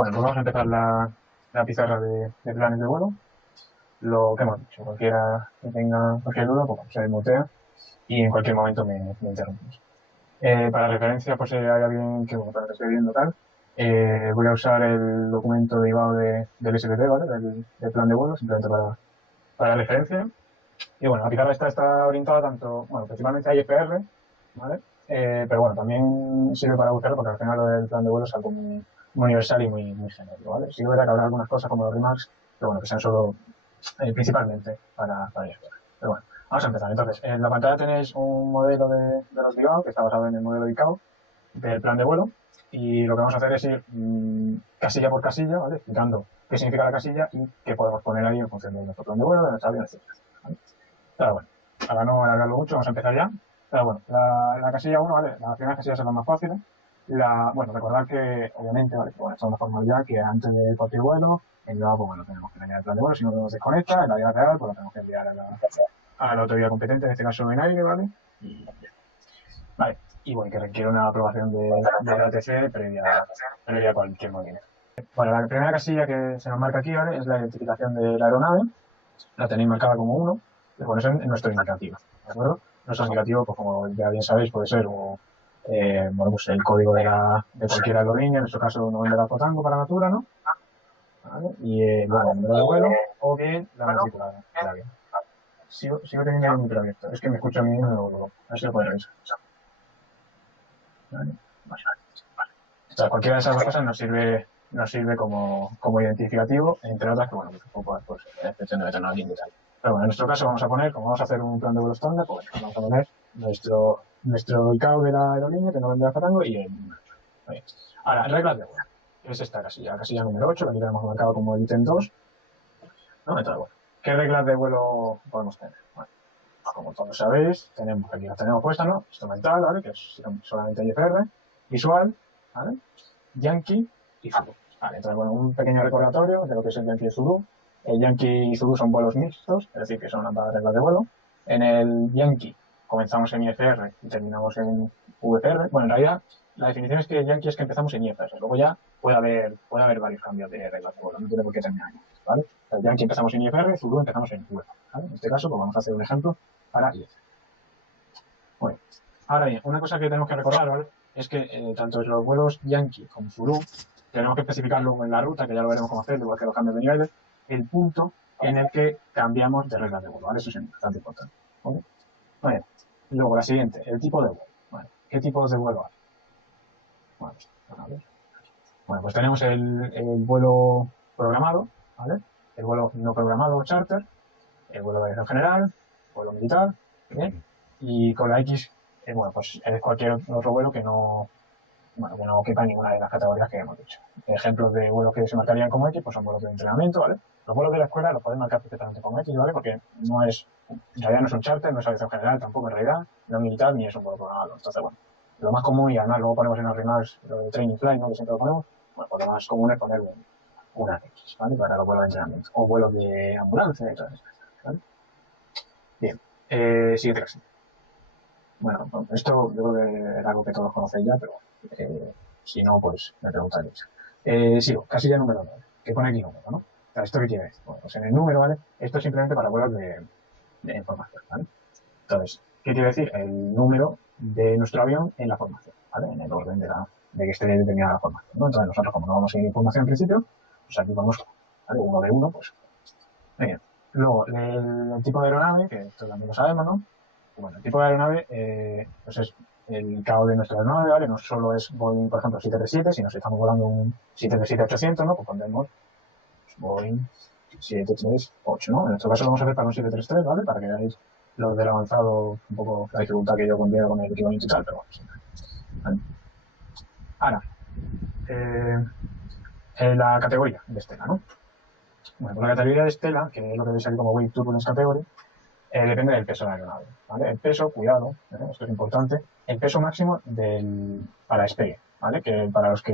Bueno, pues vamos a empezar la pizarra de planes de vuelo. Lo que hemos dicho, cualquiera que tenga cualquier duda, pues se desmutea y en cualquier momento me interrumpes. Para referencia, pues si hay alguien que, bueno, para que esté viendo tal, voy a usar el documento derivado del SBT, ¿vale? Del plan de vuelo, simplemente para referencia. Y bueno, la pizarra esta está orientada tanto, bueno, principalmente a IFR, ¿vale? Pero bueno, también sirve para buscarlo porque al final lo del plan de vuelo es algo muy universal y muy genérico, ¿vale? Sí que verá que habrá algunas cosas como los remarks, pero bueno, que sean solo principalmente para IFR. Pero bueno, vamos a empezar. Entonces, en la pantalla tenéis un modelo de los DIGAO que está basado en el modelo ICAO del plan de vuelo y lo que vamos a hacer es ir casilla por casilla, ¿vale? Explicando qué significa la casilla y qué podemos poner ahí en función de nuestro plan de vuelo, de nuestra avión, etc. ¿Vale? Pero bueno, para no alargarlo mucho, vamos a empezar ya. Pero bueno, la casilla 1, ¿vale? Las primeras casillas son las más fáciles. Bueno, recordad que, obviamente, ¿vale? Bueno, esto es una formalidad que antes de cualquier vuelo, en Java, pues bueno, tenemos que tener el plan de vuelo, si no nos desconecta, en la vida real, pues lo tenemos que enviar a la autoridad competente, en este caso en aire, ¿vale? Y ya. Vale, y bueno, que requiere una aprobación de la ATC previa a cualquier movimiento. Bueno, la primera casilla que se nos marca aquí, ¿vale? Es la identificación de la aeronave. La tenéis marcada como 1, y ponéis en nuestro indicativo, ¿de acuerdo? Nuestro indicativo, pues como ya bien sabéis, puede ser bueno, pues el código de cualquier aerolínea, en nuestro caso no de Fotango para Natura, ¿no? ¿Vale? Y luego el número de vuelo, o bien la matrícula del avión. Sigo teniendo el micro abierto, es que me escucho a mí mismo, a ver si lo podéis revisar. ¿Vale? Vale. O sea, cualquiera de esas dos cosas nos sirve como identificativo, entre otras que, bueno, pues un poco pues, excepción de meternos aquí en detalle. Pero bueno, en nuestro caso vamos a poner, como vamos a hacer un plan de vuelo estándar, pues vamos a poner nuestro ICAO de la aerolínea, que no vendrá Farango, y el número. Bien. Ahora, reglas de vuelo. Es esta casilla, la casilla número 8, que aquí la hemos marcado como el ítem 2. ¿No? Entonces, bueno, ¿qué reglas de vuelo podemos tener? Bueno, como todos sabéis, aquí las tenemos puestas, ¿no? Instrumental, ¿vale? Que es solamente IFR. Visual, ¿vale? Yankee y Zulu. Vale, entonces, bueno, un pequeño recordatorio de lo que es el Yankee y Zulu. El Yankee y Zulu son vuelos mixtos, es decir, que son ambas reglas de vuelo. En el Yankee comenzamos en IFR y terminamos en VFR. Bueno, en realidad, la definición es que el Yankee es que empezamos en IFR. Luego ya puede haber varios cambios de reglas de vuelo, no tiene por qué terminar en IFR, ¿vale? El Yankee empezamos en IFR, Zulu empezamos en VFR, ¿vale? En este caso, pues vamos a hacer un ejemplo para IFR. Bueno, ahora bien, una cosa que tenemos que recordar, ¿vale? Es que tanto en los vuelos Yankee como Zulu tenemos que especificar luego en la ruta, que ya lo veremos cómo hacer, igual que los cambios de niveles, el punto en el que cambiamos de reglas de vuelo, ¿vale? Eso es bastante importante, ¿vale? Bueno, luego la siguiente, el tipo de vuelo. Bueno, ¿qué tipos de vuelo hay? Bueno, a ver. Bueno, pues tenemos el vuelo programado, ¿vale? El vuelo no programado o charter, el vuelo de aviación general, vuelo militar, ¿bien? Y con la X, bueno, pues es cualquier otro vuelo que no quepa en ninguna de las categorías que hemos dicho. Ejemplos de vuelos que se marcarían como X, pues son vuelos de entrenamiento, ¿vale? Los vuelos de la escuela los podéis marcar perfectamente como X, ¿vale? Porque en realidad no es un charter, no es aviación general tampoco en realidad, no es militar ni es un vuelo programado. Entonces, bueno, lo más común, y además luego ponemos en los remarks lo de training flight, ¿no? Que siempre lo ponemos, bueno, pues lo más común es poner una X, ¿vale? Para los vuelos de entrenamiento. O vuelos de ambulancia y todas esas cosas, ¿vale? Bien, siguiente caso. Bueno, esto yo creo que era algo que todos conocéis ya, pero si no, pues me preguntaréis. Sigo, casilla número 9, que pone aquí número, ¿no? O sea, ¿esto qué quiere decir? Bueno, pues en el número, ¿vale? Esto es simplemente para vuelos de información, ¿vale? Entonces, ¿qué quiere decir? El número de nuestro avión en la formación, ¿vale? En el orden de que esté determinada la formación, ¿no? Entonces, nosotros, como no vamos a seguir información en principio, pues aquí vamos, ¿vale? Uno de uno, pues. Bien. Luego, el tipo de aeronave, que esto también lo sabemos, ¿no? Bueno, el tipo de aeronave, pues es el CAO de nuestra aeronave, ¿vale? No solo es Boeing, por ejemplo, 737, sino si estamos volando un 737-800, ¿no? Pues pondremos Boeing 738, ¿no? En nuestro caso lo vamos a hacer para un 733, ¿vale? Para que veáis lo del avanzado, un poco la dificultad que yo conlleva con el equipamiento y tal, pero bueno, siempre. ¿Vale? Ahora, la categoría de Estela, ¿no? Bueno, pues la categoría de Estela, que es lo que veis aquí como Wave Turbulence Category, depende del peso de la aeronave, ¿vale? El peso, cuidado, esto es importante, el peso máximo para despegue, ¿vale? Que para los que,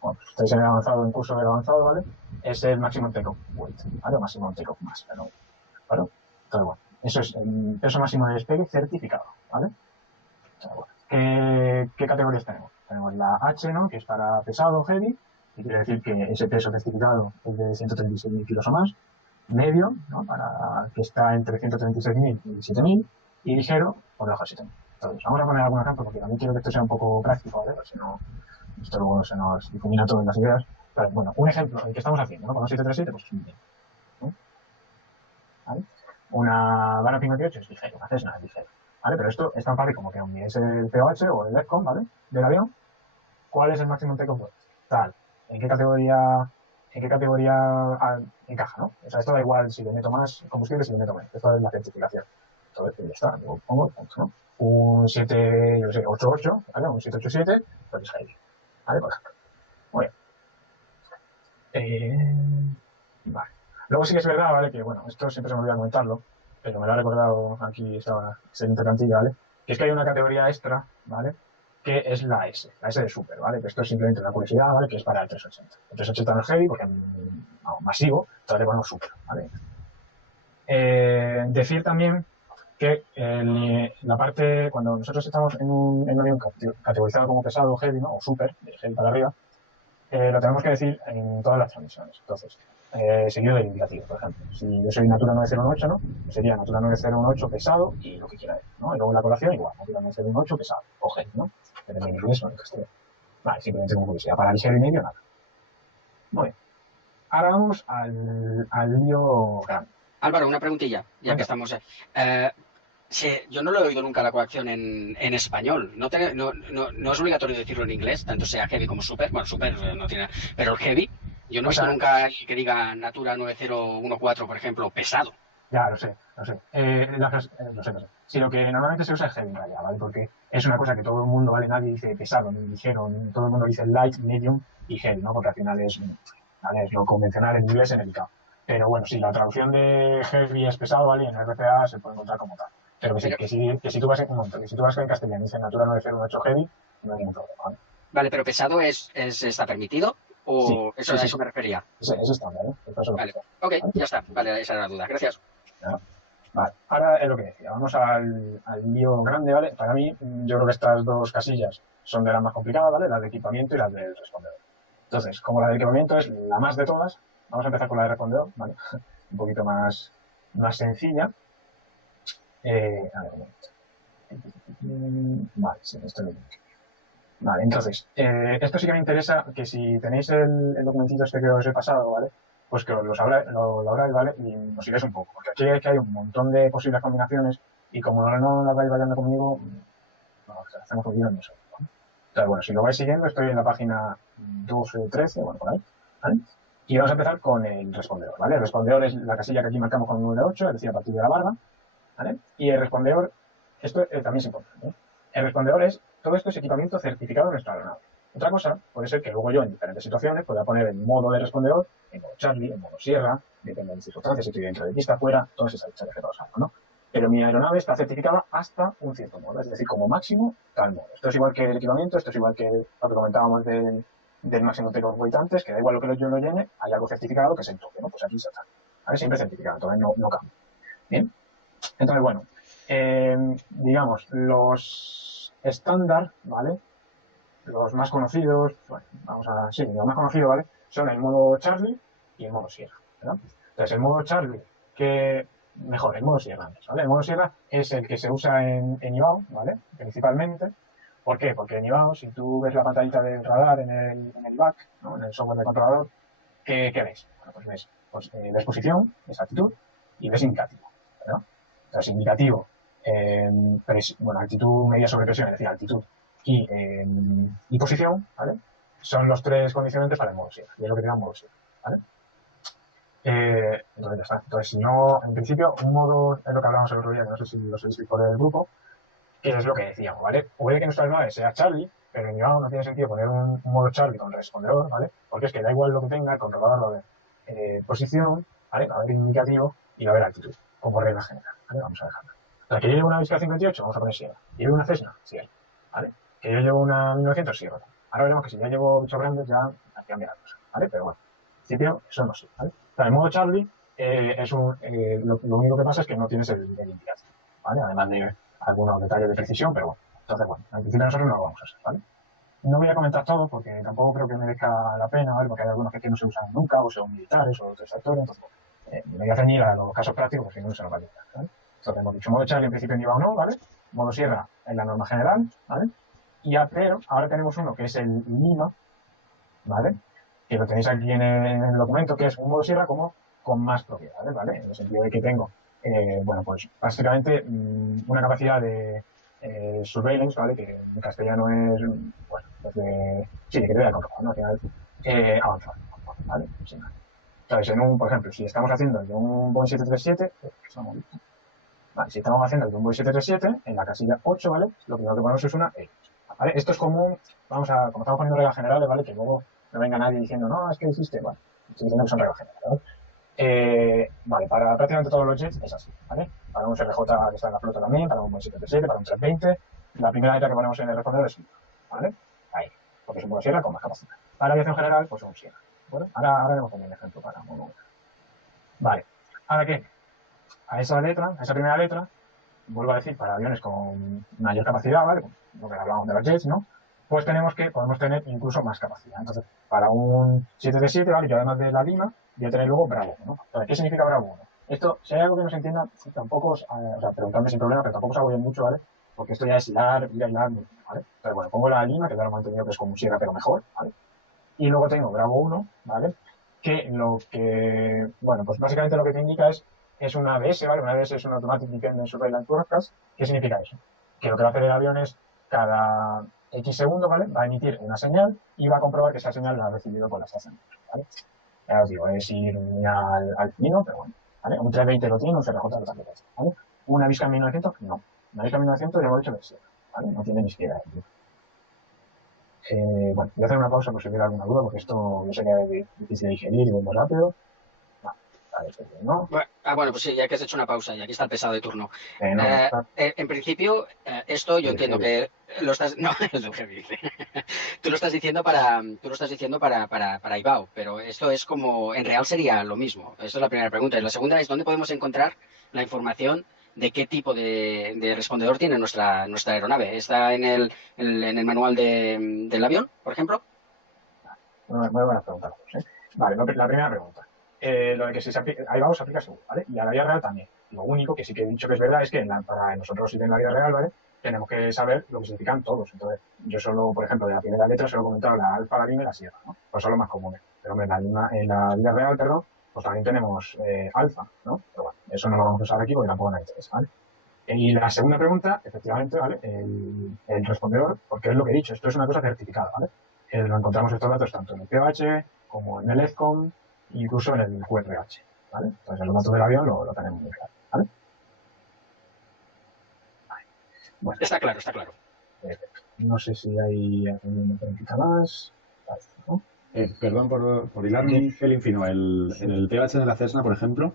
bueno, pues estáis en el avanzado, en curso del avanzado, ¿vale? Es el máximo take-off weight, ¿vale? O máximo take-off mass, ¿vale? Entonces, bueno, eso es el peso máximo de despegue certificado, ¿vale? Entonces, bueno, ¿qué categorías tenemos? Tenemos la H, ¿no? Que es para pesado, heavy, que quiere decir que ese peso certificado es de 136.000 kilos o más, medio, ¿no? Para que está entre 136.000 y 7.000, y ligero por debajo de 7.000. Entonces, vamos a poner algún ejemplo porque también quiero que esto sea un poco práctico, ¿vale? Porque si no, esto luego se nos difumina todo en las ideas. Pero, bueno, un ejemplo, el que estamos haciendo, ¿no? Con un 737, pues es un bien, ¿no? ¿Vale? Una Bala 58 es ligero, una Cessna es ligero, ¿vale? Pero esto es tan fácil como que es el POH o el DEFCON, ¿vale? Del avión. ¿Cuál es el máximo take-off? Tal. ¿En qué categoría encaja, no? O sea, esto da igual si le meto más combustible, si le meto menos. Esto es la certificación. Entonces, ya está. Luego pongo el punto, ¿no? Un 7, yo sé, 88, ¿vale? Un 787, pues es ahí. ¿Vale? Por ejemplo. Muy bien. Vale. Luego sí que es verdad, ¿vale? Que, bueno, esto siempre se me olvida comentarlo, pero me lo ha recordado aquí esta excelente plantilla, ¿vale? Que es que hay una categoría extra, ¿vale? Que es la S de Super, ¿vale? Que esto es simplemente una curiosidad, ¿vale? Que es para el 380. El 380 no es heavy porque es masivo, entonces le ponemos Super, ¿vale? Decir también que la parte, cuando nosotros estamos en un avión categorizado como pesado o heavy, ¿no? O super, de heavy para arriba, lo tenemos que decir en todas las transmisiones. Entonces, seguido del indicativo, por ejemplo. Si yo soy Natura 9018, ¿no? Sería Natura 9018 pesado y lo que quiera decir, ¿no? Y luego la colación igual, Natura 9018 pesado o heavy, ¿no? Depende en inglés o en castellano. Vale, simplemente como curiosidad. Para ligero y medio, nada. Muy bien. Ahora vamos al lío grande. Álvaro, una preguntilla, ya que estamos. Yo no lo he oído nunca la coacción en español. No es obligatorio decirlo en inglés, tanto sea heavy como super. Bueno, super no tiene nada. Pero el heavy, yo no he visto nunca que diga Natura 9014, por ejemplo, pesado. Ya, lo sé. Lo sé. Lo sé. Sí, lo que normalmente se usa es heavy en realidad, ¿vale? Porque es una cosa que todo el mundo, ¿vale? Nadie dice pesado, ni ligero, todo el mundo dice light, medium y heavy, ¿no? Porque al final ¿vale? Es lo convencional en inglés en el CAO. Pero bueno, sí, la traducción de heavy es pesado, ¿vale? Y en RPA se puede encontrar como tal. Pero que si tú vas en castellano y dices Natura 9018 heavy, no hay ningún problema, ¿vale? Vale, pero pesado está permitido o sí, a eso me refería. Sí, eso está, ¿vale? Vale, ok, ya está. Vale, esa era la duda. Gracias. Ya. Vale, ahora es lo que decía, vamos al lío grande, ¿vale? Para mí, yo creo que estas dos casillas son de las más complicadas, ¿vale? Las de equipamiento y las del respondedor. Entonces, como la de equipamiento es la más de todas, vamos a empezar con la de respondedor, ¿vale? Un poquito más sencilla. A ver, un momento. Vale, sí, esto lo Vale, entonces, esto sí que me interesa que si tenéis el documentito este que os he pasado, ¿vale? Pues que lo abráis, ¿vale? Y nos sigáis un poco, porque aquí es que hay un montón de posibles combinaciones y como no las vais vayando conmigo, bueno, hacemos un lío en eso, ¿vale? Entonces, bueno, si lo vais siguiendo, estoy en la página 12, 13, bueno, por ahí, ¿vale? Y vamos a empezar con el respondedor, ¿vale? El respondedor es la casilla que aquí marcamos con el número 8, es decir, a partir de la barra, ¿vale? Y el respondedor, esto también es importante, ¿eh? El respondedor es, todo esto es equipamiento certificado de nuestra aeronave. Otra cosa puede ser que luego yo en diferentes situaciones pueda poner el modo de respondedor, en modo Charlie, en modo Sierra, depende de mis circunstancias, si estoy dentro de pista, fuera, todas esas historias que todos ¿no? Pero mi aeronave está certificada hasta un cierto modo, es decir, como máximo tal modo. Esto es igual que el equipamiento, esto es igual que lo que comentábamos del máximo take-off weight antes, que da igual lo que yo lo llene, hay algo certificado que es el tope, ¿no? Pues aquí está. ¿Vale? Siempre certificado, entonces no cambia. Bien. Entonces, bueno, digamos, los estándar, ¿vale? Los más conocidos, bueno, los más conocidos, ¿vale? Son el modo Charlie y el modo Sierra, ¿verdad? Entonces, el modo Charlie, el modo Sierra, ¿vale? El modo Sierra es el que se usa en IBAO, ¿vale? Principalmente. ¿Por qué? Porque en IBAO, si tú ves la pantallita del radar en el back, ¿no? En el software del controlador, ¿qué ves? Bueno, pues ves posición, ves altitud y ves indicativo, ¿verdad? Entonces, indicativo, altitud media sobre presión, es decir, altitud y posición, ¿vale? Son los tres condicionantes para el modo Sierra, y es lo que te da un modo Sierra, ¿vale? Entonces ya está. Entonces, si no, en principio, un modo, es lo que hablábamos el otro día, que no sé si lo seguís por el grupo, que es lo que decíamos, ¿vale? Puede que nuestra aeronave sea Charlie, pero en IBAO no tiene sentido poner un modo Charlie con respondedor, ¿vale? Porque es que da igual lo que tenga, el controlador va a ver posición, ¿vale? Va a haber indicativo y va a haber altitud, como regla general, ¿vale? Vamos a dejarlo. O sea, que yo llevo una Vizca 58, vamos a poner Sierra. Que llevo una Cessna, Sierra, ¿vale? Que yo llevo una 1900, Sierra. Ahora veremos que si ya llevo bichos grandes ya hay que cambiar la cosa, ¿vale? Pero bueno, en principio eso no sirve, ¿vale? O sea, el modo Charlie lo único que pasa es que no tienes el indicativo, ¿vale? Además de algunos detalles de precisión, pero bueno. Entonces, bueno, en principio nosotros no lo vamos a hacer, ¿vale? No voy a comentar todo porque tampoco creo que merezca la pena, ¿vale? Porque hay algunos que no se usan nunca, o son militares, o otros actores, entonces, me voy a ceñir a los casos prácticos, porque si no se nos va a ayudar, ¿vale? Entonces, hemos dicho modo Charlie en principio ni va o no, ¿vale? Modo Sierra en la norma general, ¿vale? Pero ahora tenemos uno que es el Lima, ¿vale? Que lo tenéis aquí en el documento, que es un modo Sierra como con más propiedades, ¿vale? En el sentido de que tengo, bueno, pues básicamente una capacidad de surveillance, ¿vale? Que en castellano es, bueno, pues sí, que te voy a comprobar, ¿no? Al final, avanzado, ¿vale? Sin más. Entonces, por ejemplo, si estamos haciendo el de un Boeing 737, vale, si estamos haciendo el de un Boeing 737, en la casilla 8, ¿vale? Lo primero que ponemos es una E, ¿vale? Esto es común, como estamos poniendo reglas generales, ¿vale? Que luego no venga nadie diciendo, no, es que hiciste, bueno, estoy diciendo que son reglas generales, ¿vale? Vale, para prácticamente todos los jets es así, ¿vale? Para un CRJ que está en la flota también, para un Boeing 737, para un 320, la primera letra que ponemos en el respondedor es I, ¿vale? Ahí, porque es un modo Sierra con más capacidad. Para aviación general, pues un Sierra, ¿vale? Ahora vemos también un ejemplo para uno. Vale, ¿ahora qué? A esa letra, a esa primera letra, vuelvo a decir, para aviones con mayor capacidad, ¿vale? Lo que hablábamos de los jets, ¿no? Pues podemos tener incluso más capacidad. Entonces, para un 737, ¿vale? Yo además de la Lima, voy a tener luego Bravo, ¿no? Entonces, ¿qué significa Bravo 1? Esto, si hay algo que no se entienda, tampoco os, o sea, preguntadme sin problema, pero tampoco os hago bien mucho, ¿vale? Porque esto ya es hilar, ¿vale? Entonces, bueno, pongo la Lima, que ya lo he mantenido, que es como un Sierra, pero mejor, ¿vale? Y luego tengo Bravo 1, ¿vale? Bueno, pues básicamente lo que te indica es una ABS, ¿vale? Una ABS es un Automatic Dependent Surveillance Broadcast. ¿Qué significa eso? Que lo que va a hacer el avión es cada X segundos, ¿vale? Va a emitir una señal y va a comprobar que esa señal la ha recibido por la estación, ¿vale? Ya os digo, es ir muy al fino, pero bueno, ¿vale? Un 320 lo tiene, un CRJ lo también, ¿vale? Una Viscam 1900, no. Una Viscam 1900 ya hemos dicho que sí, ¿vale? No tiene ni siquiera. Bueno, voy a hacer una pausa por si hubiera alguna duda, porque esto yo sé que es difícil de digerir y muy rápido. Vale, ¿no? Bueno, pues sí, ya que has hecho una pausa y aquí está el pesado de turno. No, En principio, esto yo entiendo que lo estás. No, es lo que dice. Tú lo estás diciendo para IBAO, pero esto es como. En real sería lo mismo. Esta es la primera pregunta. Y la segunda es: ¿dónde podemos encontrar la información de qué tipo de respondedor tiene nuestra aeronave? ¿Está en el manual del avión, por ejemplo? muy buena pregunta. Vale, la primera pregunta. Lo de que si se aplica, ahí vamos, se aplica seguro, ¿vale? Y a la vida real también. Lo único que sí que he dicho que es verdad es que para nosotros ir en la vida real, ¿vale? Tenemos que saber lo que significan todos. Entonces, yo solo, por ejemplo, de la primera letra solo he comentado la alfa, la lima y la sierra, ¿no? Pues son los más comunes. Pero en la vida real, perdón, pues también tenemos alfa, ¿no? Pero bueno, eso no lo vamos a usar aquí porque tampoco nos interesa, ¿vale? Y la segunda pregunta, efectivamente, ¿vale? El respondedor, porque es lo que he dicho, esto es una cosa certificada, ¿vale? Lo encontramos estos datos tanto en el POH como en el EFCON, incluso en el QRH, ¿vale? Entonces, los datos del avión lo tenemos muy claro, ¿vale? Bueno, está claro, está claro. No sé si hay alguna preguntita más. ¿No? Perdón por hilar un pelín fino. En el PH de la Cessna, por ejemplo,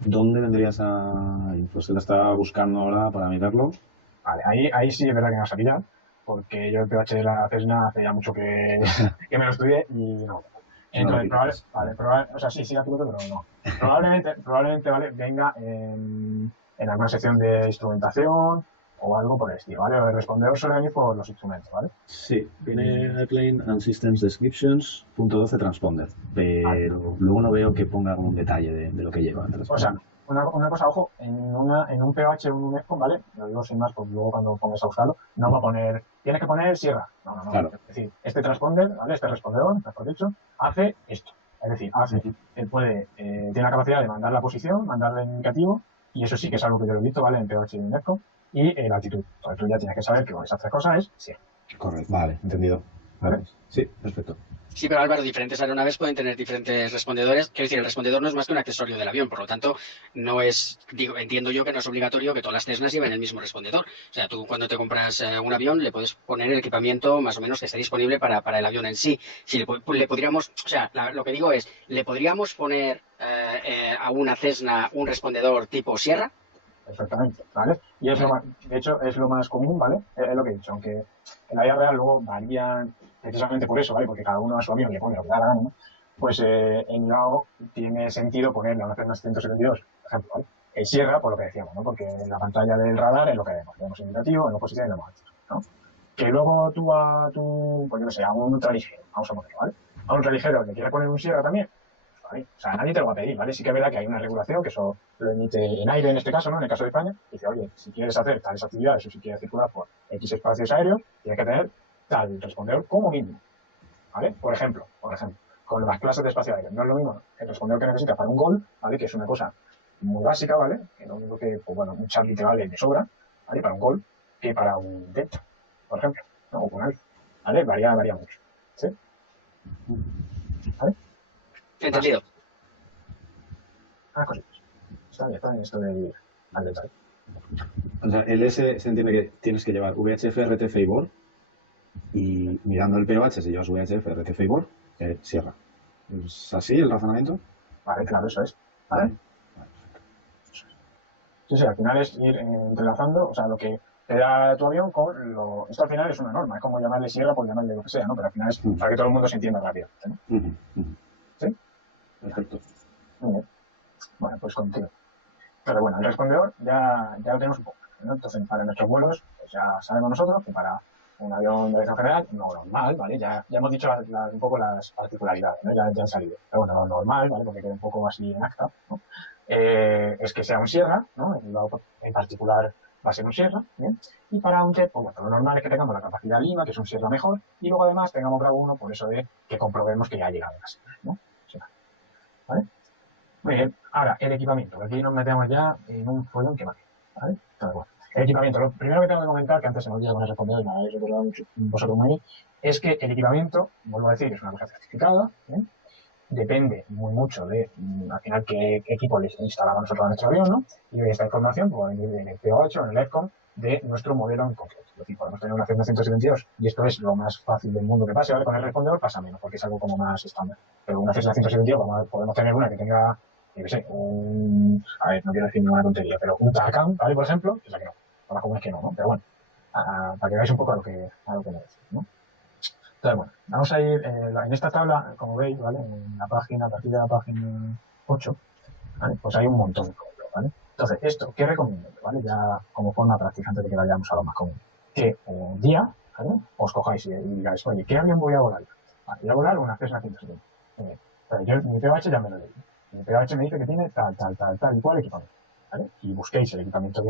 ¿dónde vendrías a...? Pues él está buscando ahora para mirarlo. Vale, ahí sí es verdad que me vas a pillar, porque yo el PH de la Cessna hace ya mucho que me lo estudié y no. Entonces, o sea, sí, la piloto, pero no. Probablemente, ¿vale? Venga en alguna sección de instrumentación o algo por el estilo, ¿vale? El respondedor suele venir por los instrumentos, ¿vale? Sí, viene Airplane and Systems Descriptions, .12 transponder, pero luego no veo que ponga algún detalle de lo que lleva. O sea, una cosa, ojo, en un POH o un EFCON, ¿vale? Lo digo sin más, porque luego cuando pongas a buscarlo, no va a poner, tienes que poner sierra. No. Claro. Es decir, este transponder, ¿vale? Este respondedor, mejor dicho, hace esto. Es decir, él tiene la capacidad de mandar la posición, mandarle el indicativo, y eso sí que es algo que yo lo he visto, ¿vale? En POH y en EFCON, y la altitud. Entonces tú ya tienes que saber que con esas tres cosas es sierra. Correcto, vale, entendido. Vale. Sí, perfecto. Sí, pero Álvaro, diferentes aeronaves pueden tener diferentes respondedores. Quiero decir, el respondedor no es más que un accesorio del avión, por lo tanto, no es, entiendo yo que no es obligatorio que todas las Cessnas lleven el mismo respondedor. O sea, tú cuando te compras un avión le puedes poner el equipamiento más o menos que esté disponible para el avión en sí. Si le podríamos, o sea, lo que digo es, ¿le podríamos poner a una Cessna un respondedor tipo Sierra? Perfectamente, ¿vale? Y es de hecho, es lo más común, ¿vale? Es lo que he dicho, aunque en la vida real luego varían precisamente por eso, ¿vale? Porque cada uno a su avión le pone lo que da la gana, ¿no? Pues en IAO tiene sentido ponerle a una Cessna 172, por ejemplo, ¿vale? El Sierra, por lo que decíamos, ¿no? Porque en la pantalla del radar es lo que vemos. Vemos indicativo, en oposición y vemos alto, ¿no? Que luego tú pues yo qué sé, a un ultraligero, vamos a ponerlo, ¿vale? A un ultraligero le quieres poner un Sierra también, ¿vale? O sea, nadie te lo va a pedir, ¿vale? Sí que es verdad que hay una regulación que eso lo emite en aire en este caso, ¿no? En el caso de España, dice, oye, si quieres hacer tales actividades o si quieres circular por X espacios aéreos, tienes que tener tal respondedor como mínimo, ¿vale? Por ejemplo, con las clases de espacio aéreo. No es lo mismo el respondedor que necesitas para un gol, ¿vale? Que es una cosa muy básica, ¿vale? Que lo único que, pues bueno, un Charlie te vale de sobra, ¿vale? Para un gol, que para un Delta, por ejemplo, ¿no? O con algo, ¿vale? Varía mucho, ¿sí? ¿Vale? Entendido. Cositas. Está bien esto del al detalle. O sea, el S se entiende que tienes que llevar VHF, RTF y BOR. Y mirando el pOH, si llevas VHF, RTF y BOR, Sierra. ¿Es así el razonamiento? Vale, claro, eso es. ¿Vale? Sí, al final es ir entrelazando, o sea, lo que te da tu avión con lo... Esto al final es una norma, es como llamarle Sierra por llamarle lo que sea, ¿no? Pero al final es para que todo el mundo se entienda rápido, ¿no? ¿Sí? Perfecto. Muy bien. Bueno, pues contigo. Pero bueno, el respondedor ya lo tenemos un poco, ¿no? Entonces, para nuestros vuelos, pues ya sabemos nosotros que para un avión de aviación general, no normal, ¿vale? Ya hemos dicho un poco las particularidades, ¿no? Ya han salido. Pero bueno, lo normal, ¿vale? Porque queda un poco así en acta, ¿no? Es que sea un Sierra, ¿no? En particular va a ser un Sierra, ¿bien? Y para un jet, pues bueno, lo normal es que tengamos la capacidad Lima, que es un Sierra mejor, y luego además tengamos Bravo 1 por eso de que comprobemos que ya ha llegado a la Sierra, ¿no? ¿Vale? Muy bien, ahora el equipamiento, aquí nos metemos ya en un follón que vale, ¿vale? Entonces, bueno, el equipamiento, lo primero que tengo que comentar, que antes se me olvidó con el respondedor y me habéis recordado mucho vosotros muy bien, es que el equipamiento, vuelvo a decir, que es una cosa certificada, ¿bien? Depende muy mucho de, al final, qué equipo les instalamos nosotros a nuestro avión, ¿no? Y de esta información puede venir en el PO8 o en el EFCOM de nuestro modelo en concreto. Es decir, podemos tener una Cessna 172 y esto es lo más fácil del mundo que pase, ¿vale? Con el respondedor pasa menos porque es algo como más estándar. Pero una Cessna 172 podemos tener una que tenga, yo qué sé, a ver, no quiero decir ninguna tontería, pero un Tarkan, ¿vale? Por ejemplo, que es la que no. Ahora como es que no, ¿no? Pero bueno, para que veáis un poco a lo que me decís, ¿no? Entonces, bueno, vamos a ir en esta tabla, como veis, ¿vale? En la página, a partir de la página 8, ¿vale? Pues hay un montón de códigos, ¿vale? Entonces, esto, ¿qué recomiendo? ¿Vale? Ya como forma práctica, antes de que vayamos a lo más común. Que un día, ¿vale? Os cojáis y digáis, oye, ¿qué avión voy a volar? Vale, voy a volar una Cessna 170. Pero yo, mi POH ya me lo leí. Mi POH me dice que tiene tal y cual equipamiento, ¿vale? Y busquéis el equipamiento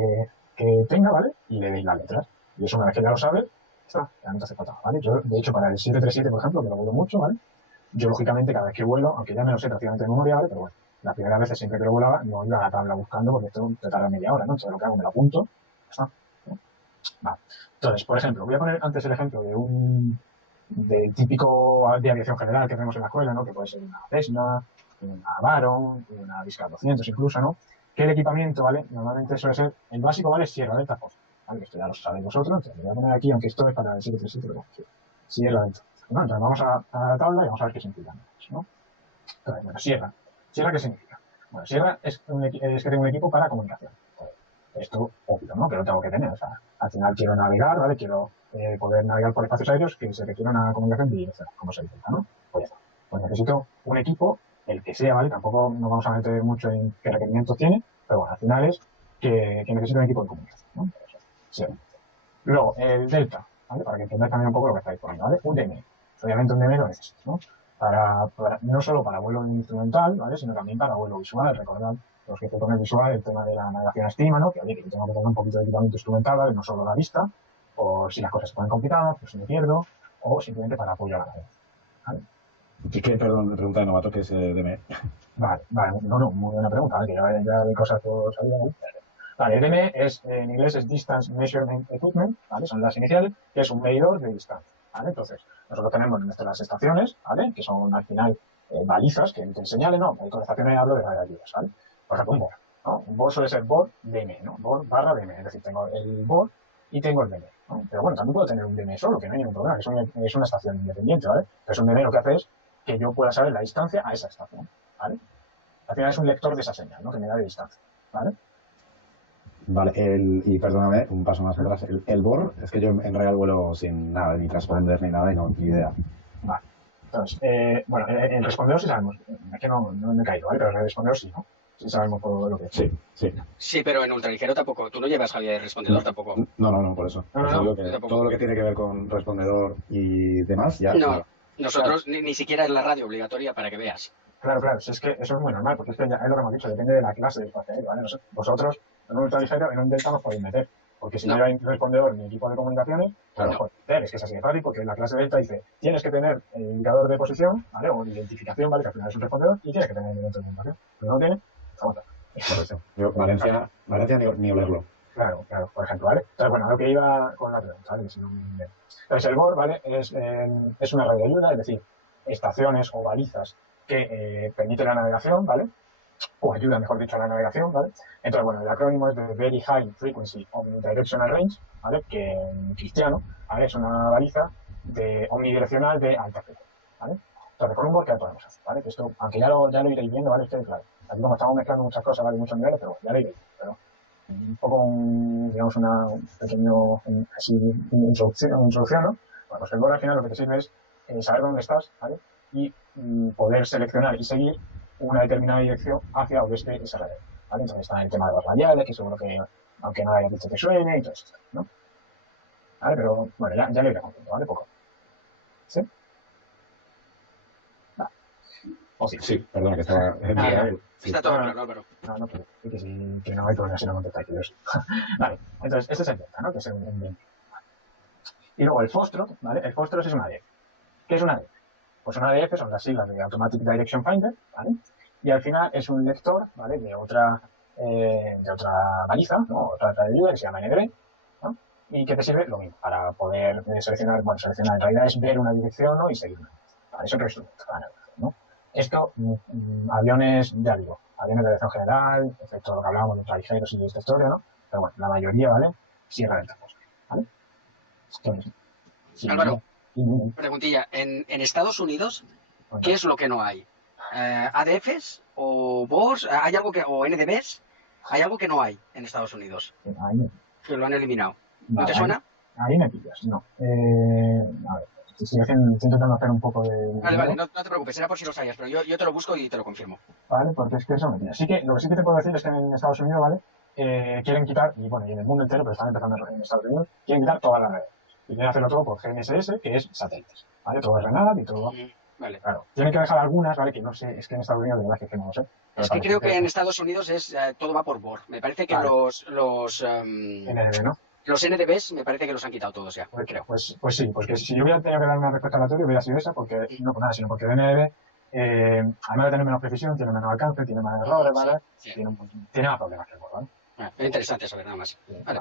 que tenga, ¿vale? Y le deis las letras. Y eso, una vez que ya lo sabes, ya no te hace falta, ¿vale? Yo, de hecho, para el 737, por ejemplo, que lo vuelo mucho, ¿vale? Yo, lógicamente, cada vez que vuelo, aunque ya me lo sé prácticamente de memoria, ¿vale? Pero bueno, la primera vez siempre que lo volaba, no iba a la tabla buscando porque esto te tarda media hora, ¿no? Entonces, lo que hago, me lo apunto, ya está, ¿no? Vale. Entonces, por ejemplo, voy a poner antes el ejemplo del típico de aviación general que tenemos en la escuela, ¿no? Que puede ser una Cessna, una Baron, una Viscar 200 incluso, ¿no? Que el equipamiento, ¿vale? Normalmente suele ser, el básico, ¿vale? Sierra Delta Fox. ¿Vale? Esto ya lo sabéis vosotros, entonces lo voy a poner aquí, aunque esto es para el 737, pero bueno, Sierra Delta. Bueno, entonces vamos a la tabla y vamos a ver qué significa, ¿no? Entonces, bueno, Sierra. ¿Sierra qué significa? Bueno, Sierra es que tengo un equipo para comunicación. Esto, obvio, ¿no? Que lo tengo que tener. O sea, al final quiero navegar, ¿vale? Quiero poder navegar por espacios aéreos que se requiere una comunicación bidireccional, como se intenta, ¿no? Pues ya está. Pues necesito un equipo, el que sea, ¿vale? Tampoco nos vamos a meter mucho en qué requerimientos tiene, pero bueno, al final es que necesito un equipo de comunicación, ¿no? Sí. Luego, el Delta, ¿vale? Para que entendáis también un poco lo que estáis poniendo, ¿vale? Un DME. Obviamente un DME lo necesito, ¿no? No solo para vuelo instrumental, ¿vale? Sino también para vuelo visual. Recordad, los que tocan el visual, el tema de la navegación a estima, ¿no? Que oye, que tengo que tener un poquito de equipamiento instrumental, ¿vale? No solo la vista, o si las cosas se ponen complicadas, pues si me pierdo, o simplemente para apoyar a la navegación, ¿vale? Es que, perdón, pregunta de novato, ¿qué es DME? Vale, no, muy buena pregunta, ¿vale? Que ya hay cosas por salir, ¿vale? Vale, DME en inglés es Distance Measurement Equipment, ¿vale? Son las iniciales, que es un medidor de distancia, ¿vale? Entonces, nosotros tenemos nuestras estaciones, ¿vale? Que son al final balizas que te señalen, ¿no? Con estaciones hablo de radios, ¿vale? Por ejemplo, un BOR, ¿no? Un BOR suele ser BOR DME, ¿no? BOR barra DME, es decir, tengo el BOR y tengo el DME, ¿no? Pero bueno, también puedo tener un DME solo, que no hay ningún problema, es una estación independiente, ¿vale? Pero es un DME lo que hace es que yo pueda saber la distancia a esa estación, ¿vale? Al final es un lector de esa señal, ¿no? Que me da de distancia, ¿vale? Vale, y perdóname, un paso más atrás. El BOR, es que yo en real vuelo sin nada, ni transponder ni nada, y no, ni idea. Vale. Entonces, bueno, el respondedor sí sabemos. Es que no me he caído, ¿vale? Pero el respondedor sí, ¿no? si sabemos por lo que es. Sí, sí. Sí, pero en ultraligero tampoco. Tú no llevas, Javier, respondedor tampoco. No, por eso. No, Por eso no, digo que tampoco. todo lo que tiene que ver con respondedor y demás, ya. No, nada. nosotros ni siquiera es la radio obligatoria para que veas. Claro, si es que eso es muy normal, porque es que ya es lo que hemos dicho, depende de la clase de espacio aéreo, ¿vale? Vosotros, en un ultraligero, en un delta os podéis meter, porque si no No. hay respondedor ni equipo de comunicaciones, Claro. os podéis meter, es que es así de fácil, porque la clase delta dice, tienes que tener el indicador de posición, ¿vale? O identificación, ¿vale? Que al final es un respondedor, y tienes que tener el elemento de comunicación. Si no lo tiene, aguanta. Correcto. Yo, Valencia ni olerlo. Claro, por ejemplo, ¿vale? Entonces, bueno, lo que iba con la pregunta, ¿vale? Si no me- Entonces, el BOR, ¿vale? Es una red de ayuda, es decir, estaciones o balizas que permiten la navegación, ¿vale? O ayudan, mejor dicho, a la navegación, ¿vale? Entonces, bueno, el acrónimo es de Very High Frequency Omnidirectional Range, ¿vale? Que en cristiano, ¿vale? Es una baliza de omnidireccional de alta frecuencia, ¿vale? Entonces, con un BOR, ¿qué podemos hacer, ¿vale? Que esto, aunque ya lo iréis viendo, ¿vale? Esto, claro, aquí como estamos mezclando muchas cosas, ¿vale? Muchos niveles, pero bueno, ya lo iréis viendo, pero un poco, digamos, una pequeño así, introducción, ¿no? Bueno, pues el BOR al final lo que te sirve es saber dónde estás, ¿vale? Y poder seleccionar y seguir una determinada dirección hacia oeste esa red, ¿vale? Entonces está el tema de los radiales, que seguro que, aunque no haya dicho que suene y todo eso, ¿no? ¿Vale? Pero, bueno, ya lo iré contando, ¿vale? Poco. ¿Sí? Vale. O sí. Sí, perdona que estaba. Sí. Está todo claro, Álvaro. No, pero que no hay problema si no contestáis, que yo sí. Vale, entonces, este es el delta, ¿no? Que es un 20. Y luego el Foxtrot, ¿vale? El Foxtrot es una ADF. ¿Qué es una ADF? Pues una ADF son las siglas de Automatic Direction Finder, ¿vale? Y al final es un lector, ¿vale? De otra baliza, ¿no? Otra ayuda que se llama NDB, ¿no? Y que te sirve lo mismo, para poder seleccionar en realidad es ver una dirección, ¿no? Y seguirla. ¿Vale? Es otro instrumento para navegación, ¿no? Esto, aviones, ya digo, aviones de aviación general, excepto lo que hablábamos de ultraligeros y de esta historia, ¿no? Pero bueno, la mayoría, ¿vale? Sierra del Tajo, ¿vale? Entonces, sí, Álvaro, y- preguntilla. En Estados Unidos, bueno, ¿qué es lo que no hay? ¿ADFs o BORs? ¿Hay algo o NDBs? Hay algo que no hay en Estados Unidos, ahí, que lo han eliminado. ¿No vale, te suena? ahí me pillas, no. A ver, estoy intentando hacer un poco de... Vale, no te preocupes, era por si lo sabías, pero yo te lo busco y te lo confirmo. Vale, porque es que eso me pilla. Así que lo que sí que te puedo decir es que en Estados Unidos, ¿vale? Quieren quitar, y bueno, y en el mundo entero, pero están empezando en Estados Unidos, quieren quitar todas las redes. Y quieren hacerlo todo por GNSS, que es satélites, ¿vale? Todo es RNAV y todo... Vale. Claro, tienen que dejar algunas, ¿vale? Que no sé, es que en Estados Unidos, de verdad que no lo sé. Es que creo que en Estados Unidos todo va por BOR. Me parece que Vale. NDB, ¿no? los NDBs me parece que los han quitado todos ya, Pues, creo. pues sí, porque si yo hubiera tenido que dar una respuesta aleatoria, hubiera sido esa, porque no por nada, sino porque el NDB, además de tener menos precisión, tiene menos alcance, tiene más errores, ¿vale? Sí. Tiene más problemas que el BOR, ¿vale? Es interesante saber nada más. Vale.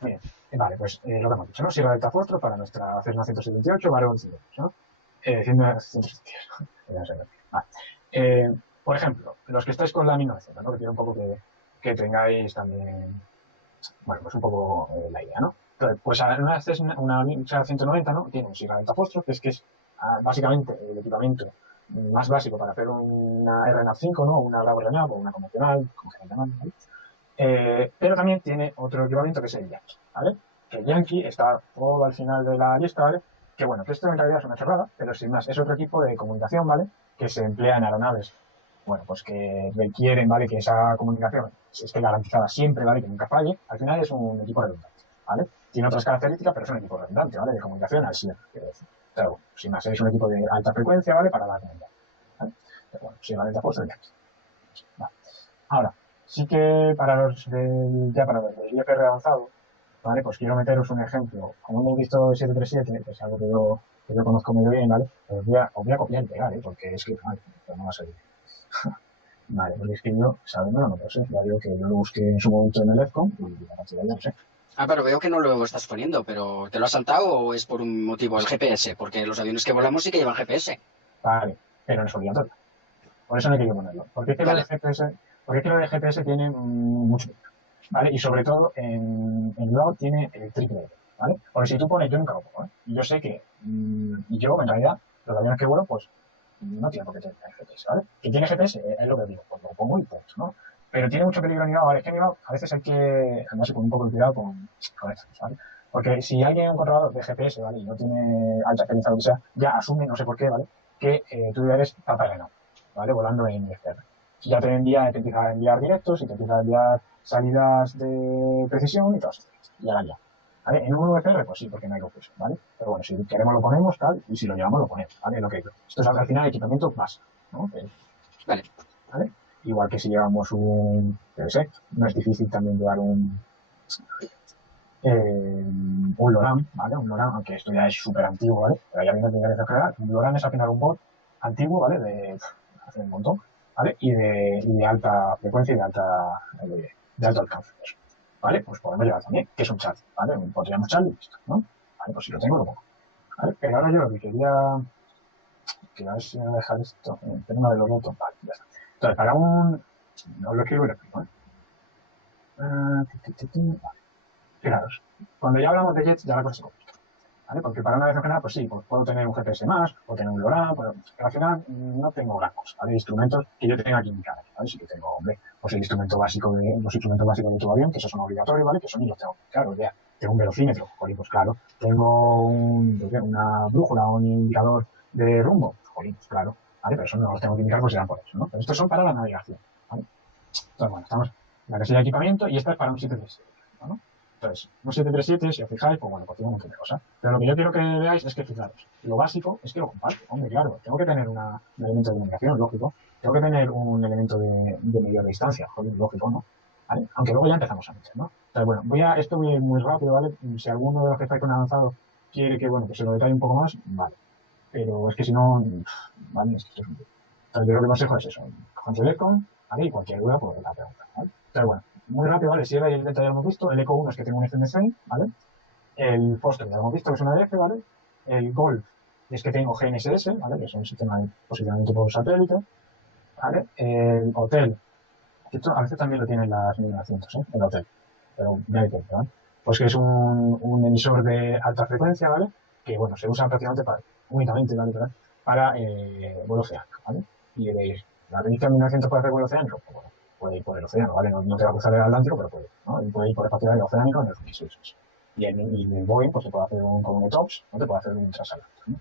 Muy bien. Vale, pues lo que hemos dicho, ¿no? Sierra Delta Foxtrot para nuestra Cessna 178, Varón 108, ¿no? 178. Vale. Por ejemplo, los que estáis con la 1900, ¿no? Que quiero un poco que tengáis también, bueno, pues un poco la idea, ¿no? Entonces, pues una 190, ¿no? Tiene un Sierra Delta Foxtrot, que es básicamente el equipamiento más básico para hacer una RNAV5, ¿no? Una RAW RNAV o una convencional, como se llama, ¿vale? Pero también tiene otro equipamiento que es el Yankee, ¿vale? Que el Yankee está todo al final de la lista, ¿vale? Que bueno, que esto en realidad es una chorrada, pero sin más, es otro equipo de comunicación, ¿vale? Que se emplea en aeronaves, bueno, pues que requieren, ¿vale? Que esa comunicación esté garantizada siempre, ¿vale? Que nunca falle. Al final es un equipo redundante, ¿vale? Tiene otras características, pero es un equipo redundante, ¿vale? De comunicación al SIER, quiero decir. Pero bueno, sin más, es un equipo de alta frecuencia, ¿vale? Para la comunidad, ¿vale? Pero bueno, si la puesto el Yankee. Vale. Ahora, sí que para los del IFR avanzado, ¿vale? Pues quiero meteros un ejemplo. Como hemos visto el 737, que es algo que yo conozco medio bien, ¿vale? Pues os voy a copiar y pegar, ¿eh? Porque es que, vale, pero no va a salir. Vale, porque es que yo, sabiendo, no lo sé. Ya digo que yo lo busqué en su momento en el EFCON y a partir de ahí no sé. Pero veo que no lo estás poniendo, pero ¿te lo has saltado o es por un motivo el GPS? Porque los aviones que volamos sí que llevan GPS. Vale, pero no es obligatorio. Por eso no hay que ponerlo. Porque es que lo de GPS tiene mucho, ¿vale? Y sobre todo en Loud tiene el triple, ¿vale? Porque si tú pones, yo nunca lo pongo, ¿eh? Y yo sé que, y yo en realidad, los aviones que vuelo, pues no tiene por qué tener GPS, ¿vale? Que tiene GPS, es lo que digo, pues lo pongo y punto, ¿no? Pero tiene mucho peligro en IVA, ¿vale? Es que en IVA a veces hay que andarse con un poco de cuidado con esto, ¿vale? Porque si alguien es un controlador de GPS, ¿vale? Y no tiene alta experiencia o lo que sea, ya asume, no sé por qué, ¿vale? Que tú eres Papa Renault, ¿vale? Volando en IFR. Ya te envía, te empieza a enviar directos y te empieza a enviar salidas de precisión y todo eso. Y ahora ya. ¿Vale? En un VCR, pues sí, porque no hay confusión, ¿vale? Pero bueno, si queremos lo ponemos, tal, y si lo llevamos lo ponemos, ¿vale? Lo que, esto es al final equipamiento básico, ¿no? Vale. ¿Vale? Igual que si llevamos yo qué sé, no es difícil también llevar un LORAN, ¿vale? Un LORAN, aunque esto ya es súper antiguo, ¿vale? Pero ya viene de crear. Un LORAN es al final un bot antiguo, ¿vale? Hace un montón, ¿vale? Y de alta frecuencia y de alto alcance, ¿vale? Pues podemos llevar también, que es un chat, ¿vale? Podríamos chat y listo, ¿no? Vale, pues si lo tengo, lo pongo, ¿vale? Pero ahora yo lo que quería, que a ver si voy a dejar esto, el tema de los rotos, vale, ya está. Entonces, para os lo escribo y lo explico, ¿eh? Vale. Fijaros, cuando ya hablamos de jets, ya la cosa se complica, ¿vale? Porque para una vez general, pues sí, pues puedo tener un GPS más, o tener un LoRa, pero al final no tengo gran cosa, ¿vale? Instrumentos que yo tenga que indicar, ¿vale? Sí que tengo, hombre, pues el instrumento básico los instrumentos básicos de tu avión, que esos son obligatorios, ¿vale? Que son y los tengo, claro, ya. Tengo un velocímetro, joder, pues claro. Tengo una brújula o un indicador de rumbo, joder, pues claro, ¿vale? Pero eso no los tengo que indicar, pues serán por eso, ¿no? Pero estos son para la navegación, ¿vale? Entonces, bueno, estamos en la casilla de equipamiento y esta es para un 737, ¿no? Entonces, un 737, si os fijáis, pues bueno, pues tiene un montón de cosas. Pero lo que yo quiero que veáis es que, fijaros, lo básico es que lo comparto. Hombre, claro, tengo que tener un elemento de comunicación, lógico. Tengo que tener un elemento de medida de distancia, joder, lógico, ¿no? ¿Vale? Aunque luego ya empezamos a meter, ¿no? Entonces, bueno, esto voy a ir muy rápido, ¿vale? Si alguno de los que estáis con avanzado quiere que, bueno, que se lo detalle un poco más, vale. Pero es que si no, vale, es que esto es un poco. Entonces, yo lo que aconsejo es eso, con el ECOM, ¿vale? Y cualquier duda, pues la pregunta, ¿vale? Entonces, bueno, muy rápido, ¿vale? Si era el Delta ya lo hemos visto, el Eco 1 es que tiene un FMC, ¿vale? El Foster ya lo hemos visto, que es una DF, ¿vale? El Golf es que tengo GNSS, ¿vale? Que es un sistema de posicionamiento por satélite, ¿vale? El Hotel, que esto a veces también lo tienen las 1900, ¿eh? El Hotel, pero ya depende, ¿vale? Pues que es un emisor de alta frecuencia, ¿vale? Que, bueno, se usa prácticamente únicamente, ¿vale? Para vuelo oceánico, ¿vale? Y la revista 1900 puede hacer vuelo oceánico, pues bueno, puede ir por el océano, ¿vale? No te va a cruzar el Atlántico, pero puede, ¿no? Y puede ir por espacio aéreo oceánico en el que se usa eso. Y el Boeing, pues se puede hacer como un TOPS, no te puede hacer un transatlántico, ¿no?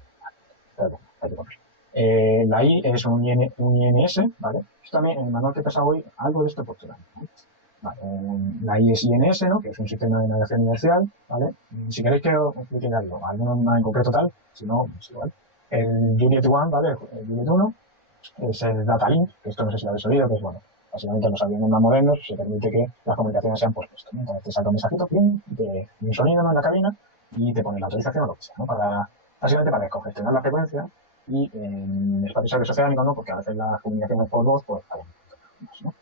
Pero bueno, hay que poner. La I es un INS, ¿vale? Esto también, en el manual que he pasado hoy, algo de esto por delante, ¿no? Vale, la I es INS, ¿no? Que es un sistema de navegación inercial, ¿vale? Si queréis que os explique algo, alguno en concreto tal, si no, es igual. El Juliet 1, ¿vale? El Juliet 1 es el Data Link, que esto no sé si lo habéis oído, que es, bueno, básicamente en los aviones más modernos se permite que las comunicaciones sean por texto, ¿no? Entonces te salta un mensajito, de un sonido, ¿no? En la cabina y te pone la autorización o lo que sea, ¿no? Básicamente para congestionar la frecuencia y en espacios oceánicos, ¿no? Porque a veces las comunicaciones por voz, pues, ¿no?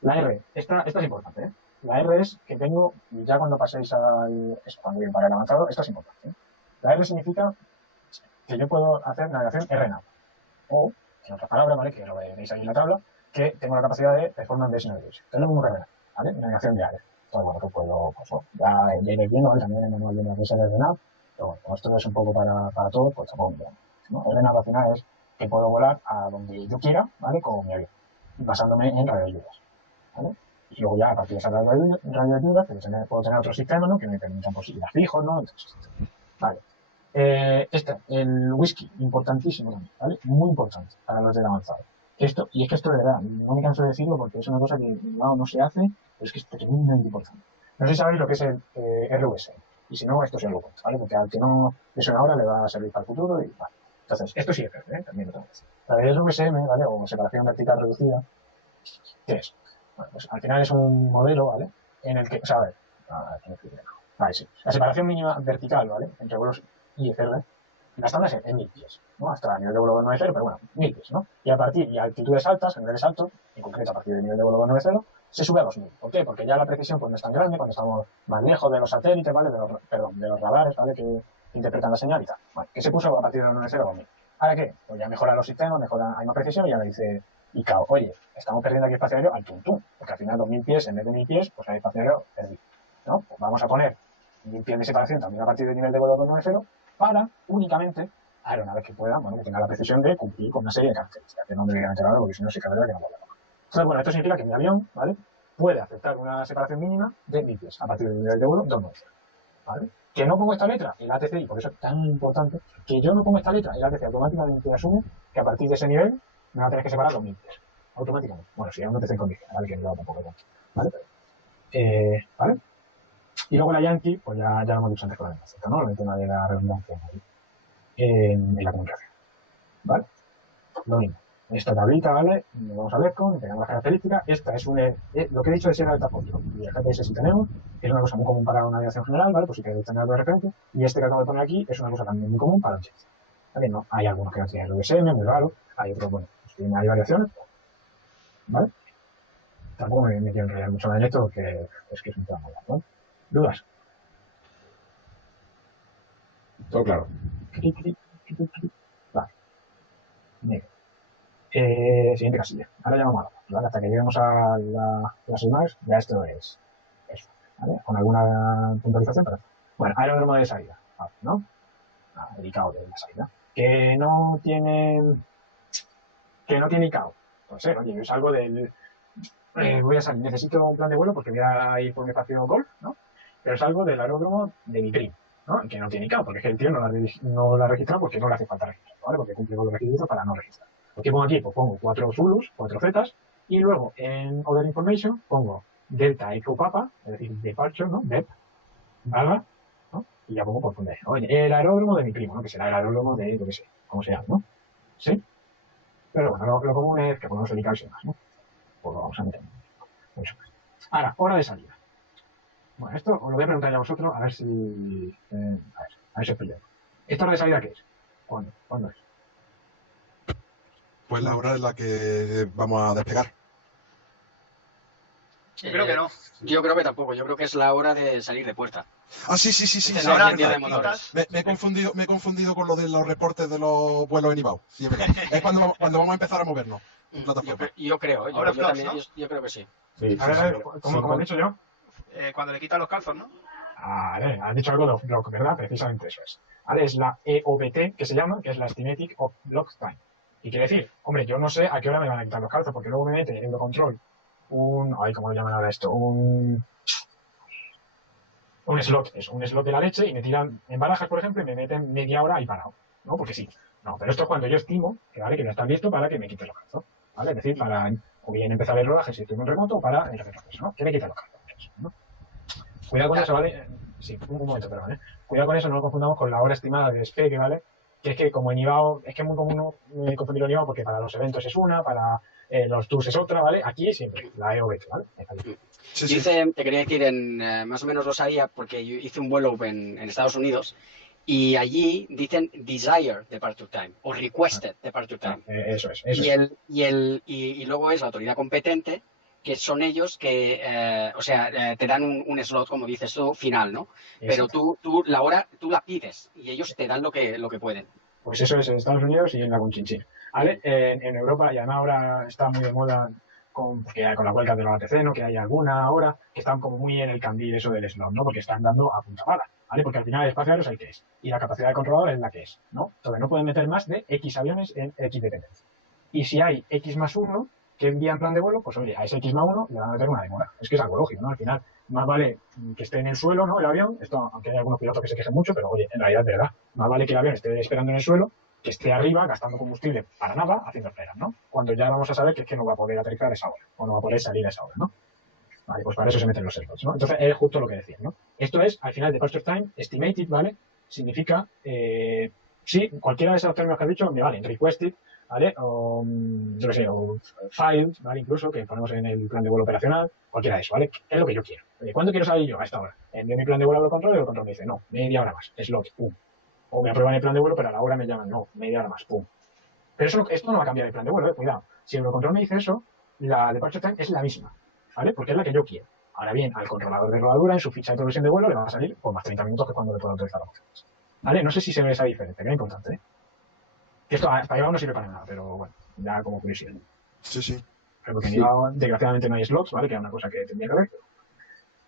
La R, esta es importante, ¿eh? La R es que tengo, ya cuando paséis cuando viene para el avanzado, esto es importante, ¿eh? La R significa que yo puedo hacer navegación RNAV. O, en otras palabras, ¿vale? Que lo veréis ahí en la tabla, que tengo la capacidad de Performance Based Navigation. Es lo mismo que RNAV, ¿vale? Navegación de área. Entonces, bueno, pues puedo, pues, ya iréis viendo, ¿vale? También en el manual de navegación de RNAV, pero bueno, como esto es un poco para todo, pues tampoco me ¿no? RNAV al final es que puedo volar a donde yo quiera, ¿vale? Con mi avión, basándome en radioayudas, ¿vale? Y luego ya a partir de esas radioayudas puedo tener otros sistemas, ¿no? Que me permitan pues ir a fijos, ¿no? Entonces, vale. El whisky, importantísimo también, ¿vale? Muy importante para los del avanzado. Y es que esto de verdad, no me canso de decirlo porque es una cosa que no se hace, pero es que es tremendamente importante. No sé si sabéis lo que es el RVS, y si no, esto sí lo cuento, ¿vale? Porque al que no le suena ahora le va a servir para el futuro y vale. Entonces, esto sí es FR, también lo tengo que decir. La de RVSM, ¿vale? O separación vertical reducida, ¿qué es? Bueno, pues al final es un modelo, ¿vale? En el que, o sea, a ver, vale, sí. La separación mínima vertical, ¿vale? Entre vuelos IFR, la estándar es en 1000 pies, ¿no? Hasta el nivel de vuelo 290, pero bueno, 1000 pies, ¿no? Y a altitudes altas, a niveles altos, en concreto a partir del nivel de vuelo 290, se sube a 2000. ¿Por qué? Porque ya la precisión pues, no es tan grande cuando estamos más lejos de los satélites, ¿vale? De los radares, ¿vale? Que interpretan la señal y tal. Bueno, que se puso a partir de los 990 a 2000. ¿Ahora qué? Pues ya mejora los sistemas, hay más precisión y ya me dice ICAO, oye, estamos perdiendo aquí espacio aéreo al tuntún, porque al final 2000 pies en vez de 1000 pies, pues hay espacio aéreo perdido, ¿no? Pues vamos a poner 1000 pies de separación también a partir del nivel de vuelo 290 para únicamente aeronaves que puedan, bueno, que tengan la precisión de cumplir con una serie de características, que no me voy a meter ahora porque si no se cabrá que no voy a hablar. Entonces, bueno, esto significa que mi avión, ¿vale? Puede aceptar una separación mínima de 1000 pies a partir del nivel de vuelo 290, ¿vale? Que no pongo esta letra, el ATC, y por eso es tan importante, que yo no pongo esta letra, el ATC automáticamente asume que a partir de ese nivel me va a tener que separar 2000 pies, automáticamente. Bueno, si aún no te en condiciones, ¿vale? Que no tampoco tanto, ¿vale? ¿Vale? Y luego la Yankee, pues ya lo hemos dicho antes con la Z, ¿no? El tema de la redundancia en la comunicación, ¿vale? Lo mismo. Esta tablita, ¿vale? Vamos a ver con, tenemos las características. Esta es lo que he dicho de ser alta control. Y el GPS sí tenemos, es una cosa muy común para una navegación general, ¿vale? Pues si queréis tener algo de referencia. Y este que acabo de poner aquí es una cosa también muy común para el GPS, ¿vale? No, hay algunos que no tienen RSM, muy raro. Hay otros, bueno, pues hay variaciones, ¿vale? Tampoco me quiero enrollar mucho más en esto porque es que es un tema muy largo, ¿no? ¿Dudas? Todo claro. Vale. Bien. Siguiente casilla. Ahora ya vamos a la, ¿vale? Hasta que lleguemos a las imágenes, ya esto es eso, ¿vale? Con alguna puntualización, pero bueno, aeródromo de salida, ¿no? Dedicado de la salida. Que no tiene ICAO. Pues oye, yo salgo del voy a salir, necesito un plan de vuelo porque voy a ir por un espacio golf, ¿no? Pero salgo del aeródromo de mi primo, ¿no? Que no tiene ICAO, porque es que el tío no la registra porque no le hace falta registrar, ¿vale? Porque cumple con los requisitos para no registrar. ¿Qué pongo aquí? Pues pongo 4 Zulus, 4 Zetas, y luego en Other Information pongo Delta Echo Papa, es decir, Departure, ¿no? DEP, barra, ¿no? Y ya pongo por donde, oye, el aeródromo de mi primo, ¿no? Que será el aeródromo de, yo qué sé, ¿cómo se llama, no? ¿Sí? Pero bueno, lo común es que ponemos el ICAO sin más, ¿no? Pues lo vamos a meter. Mucho más. Ahora, hora de salida. Bueno, esto os lo voy a preguntar ya a vosotros, a ver si... a ver si os pillo. ¿Esta hora de salida qué es? ¿Cuándo es? Pues la hora en la que vamos a despegar. Yo creo que no. Yo creo que tampoco. Yo creo que es la hora de salir de puerta. Ah, sí. Es la hora el día de motores. Me he confundido con lo de los reportes de los vuelos en IBAO. Sí, es verdad. Es cuando vamos a empezar a movernos en plataforma. Yo creo, Ahora yo Flash, también, ¿no? yo creo que sí. Sí, A ver, ¿cómo he dicho yo? Cuando le quitan los calzos, ¿no? Vale, has dicho algo de block, ¿verdad? Precisamente eso es. Vale, es la EOBT que se llama, que es la Estimatic of Block Time. Y quiere decir, hombre, yo no sé a qué hora me van a quitar los calzos, porque luego me mete Eurocontrol ¿cómo lo llaman ahora esto? Un slot, eso, un slot de la leche y me tiran en Barajas, por ejemplo, y me meten media hora ahí parado, ¿no? Porque sí. No, pero esto es cuando yo estimo que, ¿vale? Que ya está listo para que me quite los calzos, ¿vale? Es decir, para o bien empezar el rodaje si estoy en un remoto o para el retroceso, ¿no? Que me quita los calzos, ¿no? Cuidado con eso, ¿vale? Sí, un momento, perdón, ¿eh? Cuidado con eso, no lo confundamos con la hora estimada de despegue, ¿vale? Que es que como en IBAO, es que es muy común confundirlo en IBAO porque para los eventos es una, para los tours es otra, ¿vale? Aquí es siempre la EOBT, ¿vale? Sí. Te quería decir, más o menos lo sabía porque yo hice un vuelo en Estados Unidos y allí dicen Desire Departure Time o Requested Departure Time. Eso es. Y luego es la autoridad competente, que son ellos que, te dan un slot, como dices tú, final, ¿no? Pero tú la hora, tú la pides y ellos te dan lo que pueden. Pues eso es en Estados Unidos y en la Conchinchina, ¿vale? En Europa, y además ahora está muy de moda con la huelga de los ATC, ¿no? Que hay alguna ahora que están como muy en el candil eso del slot, ¿no? Porque están dando a punta pala, ¿vale? Porque al final el espacio aéreo es el que es y la capacidad de controlador es la que es, ¿no? Entonces no pueden meter más de X aviones en X dependencia. Y si hay X más 1 que envía en plan de vuelo, pues oye, a ese X más 1 le van a meter una demora. Es que es algo lógico, ¿no? Al final, más vale que esté en el suelo, ¿no? El avión, esto, aunque hay algunos pilotos que se quejen mucho, pero oye, en realidad, de verdad, más vale que el avión esté esperando en el suelo, que esté arriba, gastando combustible para nada, haciendo esperas, ¿no? Cuando ya vamos a saber que es que no va a poder aterrizar a esa hora, o no va a poder salir a esa hora, ¿no? Vale, pues para eso se meten los slots, ¿no? Entonces, es justo lo que decía, ¿no? Esto es, al final, Departure Time Estimated, ¿vale? Significa, sí, cualquiera de esos términos que has dicho me valen, requested, ¿vale? O, yo qué sé, o files, ¿vale? Incluso, que ponemos en el plan de vuelo operacional, cualquiera de eso, ¿vale? Es lo que yo quiero. ¿Cuándo quiero salir yo? A esta hora. Envío mi plan de vuelo al control y el control me dice, no, media hora más, slot, pum. O me aprueban el plan de vuelo, pero a la hora me llaman, no, media hora más, pum. Pero esto no va a cambiar el plan de vuelo, cuidado. Si el control me dice eso, la departure time es la misma, ¿vale? Porque es la que yo quiero. Ahora bien, al controlador de rodadura, en su ficha de progresión de vuelo, le va a salir por más 30 minutos que es cuando le puedo autorizar las opciones. ¿Vale? No sé si se ve esa diferencia, que es importante, ¿eh? Que esto para IBAO no sirve para nada, pero bueno, ya como curiosidad. Sí. Porque en IBAO, desgraciadamente, no hay slots, ¿vale? Que es una cosa que tendría que haber.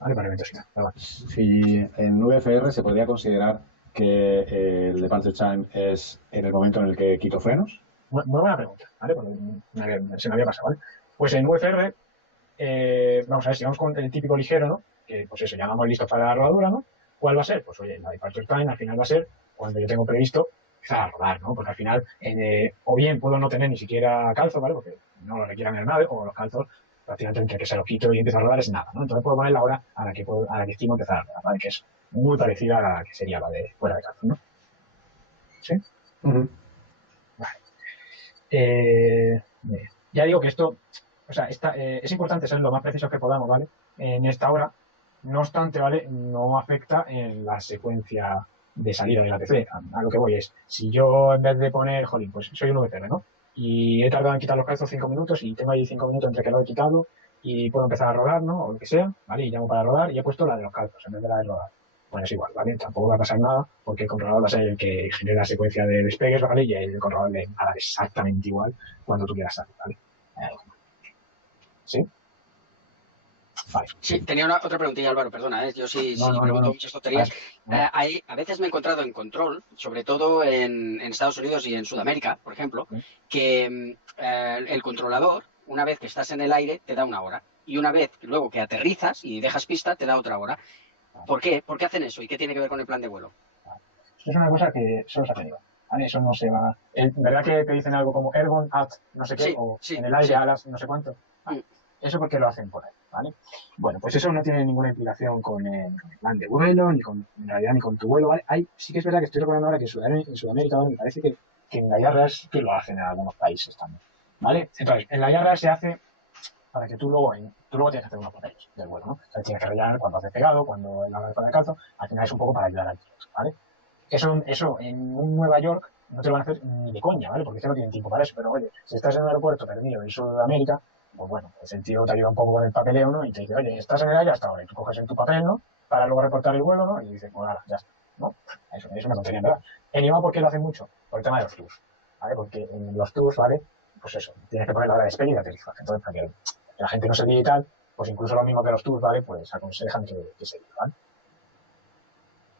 ¿Vale? Para eventos y tal. Vale. Si en VFR se podría considerar que el departure time es en el momento en el que quito frenos. Muy buena pregunta, ¿vale? Porque se me había pasado, ¿vale? Pues en VFR, vamos a ver, si vamos con el típico ligero, ¿no? Que pues eso, ya vamos listos para la rodadura, ¿no? ¿Cuál va a ser? Pues oye, la departure time al final va a ser cuando yo tengo previsto empezar a rodar, ¿no? Porque al final, o bien puedo no tener ni siquiera calzo, ¿vale? Porque no lo requieran en el nave, o los calzos, prácticamente entre que se lo quito y empiezo a rodar es nada, ¿no? Entonces puedo poner la hora a la que estimo empezar a rodar, ¿vale? Que es muy parecida a la que sería la de fuera de calzo, ¿no? ¿Sí? Ujú. Vale. Bien. Ya digo que esto, o sea, es importante ser lo más precisos que podamos, ¿vale? En esta hora, no obstante, ¿vale? No afecta en la secuencia de salida del ATC. A lo que voy es, si yo en vez de poner, jolín, pues soy un VTR, ¿no? Y he tardado en quitar los calzos 5 minutos y tengo ahí 5 minutos entre que lo he quitado y puedo empezar a rodar, ¿no? O lo que sea, ¿vale? Y llamo para rodar y he puesto la de los calzos en vez de la de rodar. Pues es igual, ¿vale? Tampoco va a pasar nada porque el controlador va a ser el que genera la secuencia de despegues, ¿vale? Y el controlador le va a dar exactamente igual cuando tú quieras salir, ¿vale? ¿Sí? Vale. Sí, tenía otra preguntilla, Álvaro, perdona, yo sí No, pregunto muchas tonterías. Vale. A veces me he encontrado en control, sobre todo en Estados Unidos y en Sudamérica, por ejemplo, que el controlador, una vez que estás en el aire, te da una hora. Y una vez luego que aterrizas y dejas pista, te da otra hora. ¿Por qué? ¿Por qué hacen eso? ¿Y qué tiene que ver con el plan de vuelo? Esto es una cosa que solo se ha tenido. ¿Vale? Eso no se va. ¿Verdad que te dicen algo como Airborne at no sé qué? Sí, o sí, en el aire sí. alas no sé cuánto. Vale. Eso porque lo hacen por ahí, ¿vale? Bueno, pues eso no tiene ninguna implicación con el plan de vuelo, ni con, en realidad, ni con tu vuelo, ¿vale? Sí que es verdad que estoy recordando ahora que en Sudamérica, ¿vale? Me parece que en la IARRA sí que lo hacen en algunos países también, ¿vale? Entonces, en la IARRA se hace para que tú luego tienes que hacer unos papeles del vuelo, ¿no? O sea, tienes que rellenar cuando haces pegado, cuando el hora de calzo, al final es un poco para ayudar al piloto, ¿vale? Eso en un Nueva York no te lo van a hacer ni de coña, ¿vale? Porque es que no tienen tiempo para eso. Pero oye, si estás en un aeropuerto perdido en Sudamérica, pues bueno, pues el tío te ayuda un poco con el papeleo, ¿no? Y te dice, oye, estás en el aire hasta ahora. Y tú coges en tu papel, ¿no? Para luego reportar el vuelo, ¿no? Y dices, pues nada, ya está, ¿no? Eso me tontería, ¿verdad? En IMA, ¿por qué lo hacen mucho? Por el tema de los tours, ¿vale? Porque en los tours, ¿vale? Pues eso, tienes que poner la hora de despegue y de aterrizaje. Entonces, para que la gente no se líe y tal, pues incluso lo mismo que los tours, ¿vale? Pues aconsejan que se líe, ¿vale?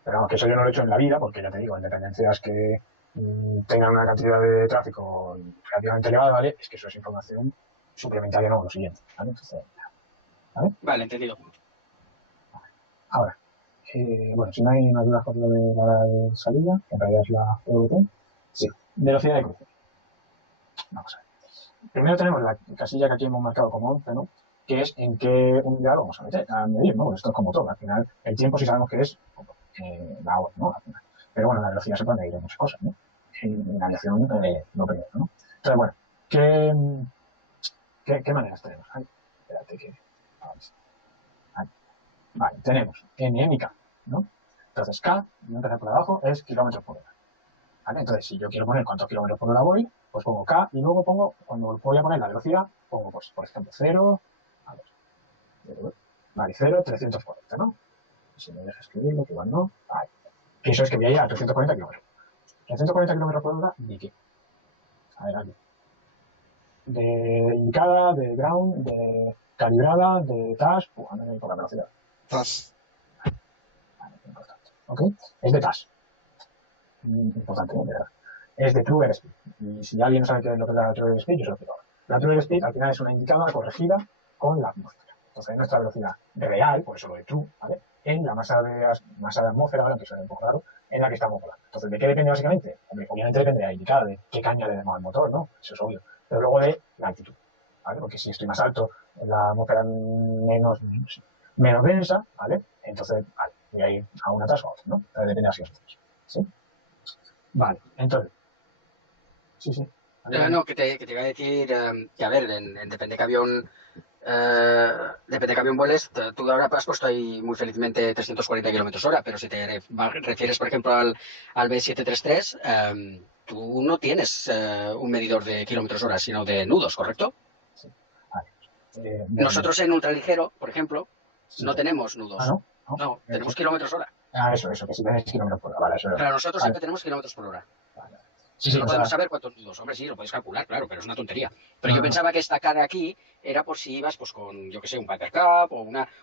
Pero vamos, que eso yo no lo he hecho en la vida, porque ya te digo, en dependencias que tengan una cantidad de tráfico relativamente elevada, ¿vale? Es que eso es información suplementaria, no, lo siguiente, ¿vale? Entonces, ¿vale? Vale, entendido. Ahora, bueno, si no hay más dudas con lo de la hora de salida, que en realidad es la EVT, sí, velocidad de cruce. Vamos a ver. Primero tenemos la casilla que aquí hemos marcado como 11, ¿no? Que es en qué unidad vamos a medir, ¿no? Esto es como todo, al final, el tiempo sí sabemos que es la hora, ¿no? Al final. Pero bueno, la velocidad se puede medir en muchas cosas, ¿no? En la aviación, lo primero, ¿no? Entonces, bueno, ¿qué maneras tenemos? Ay, espérate que... Vale, tenemos N, M y K, ¿no? Entonces, K, voy a empezar por abajo, es kilómetros por hora. ¿Vale? Entonces, si yo quiero poner cuántos kilómetros por hora voy, pues pongo K y luego pongo, cuando voy a poner la velocidad, pongo, pues, por ejemplo, 0, a ver, vale, 0, 340, ¿no? Si me deja escribirlo, que igual no, vale. Que eso es que voy a ir a 340 kilómetros. 340 kilómetros por hora, ¿de qué? A ver, aquí. De indicada, de ground, de calibrada, de TAS, no hay poca velocidad. TAS. Vale, importante. ¿Ok? Es de TAS. Importante, de verdad. Es de True Airspeed. Y si alguien no sabe qué es lo que es la True Airspeed, yo se lo explico ahora. La True Airspeed al final es una indicada corregida con la atmósfera. Entonces, nuestra velocidad real, por eso lo de True, ¿vale? En la masa de atmósfera, ¿vale? Entonces es un poco raro, en la que estamos volando. Entonces, ¿de qué depende básicamente? Hombre, obviamente depende de la indicada, de qué caña le demos al motor, ¿no? Eso es obvio. Pero luego de la altitud, ¿vale? Porque si estoy más alto, la atmósfera menos densa, ¿vale? Entonces, vale, voy a ir a una tasa o a otra, ¿no? Entonces depende de las situaciones, ¿sí? Vale, entonces. Sí. No, que te iba a decir que, a ver, depende que avión vueles, tú ahora has puesto ahí muy felizmente 340 kilómetros hora, pero si te refieres, por ejemplo, al B733, tú no tienes un medidor de kilómetros hora, sino de nudos, ¿correcto? Sí. Vale. Nosotros en ultraligero, por ejemplo, sí, no tenemos nudos. ¿Ah, no? No, tenemos kilómetros hora. Eso, que si tenéis kilómetros por hora, vale, eso. Pero nosotros vale. siempre tenemos kilómetros por hora. Vale. Sí, no podemos saber cuántos nudos. Hombre, sí, lo puedes calcular, claro, pero es una tontería. Pero yo pensaba que esta cara aquí era por si ibas pues con, yo que sé, un Piper Cup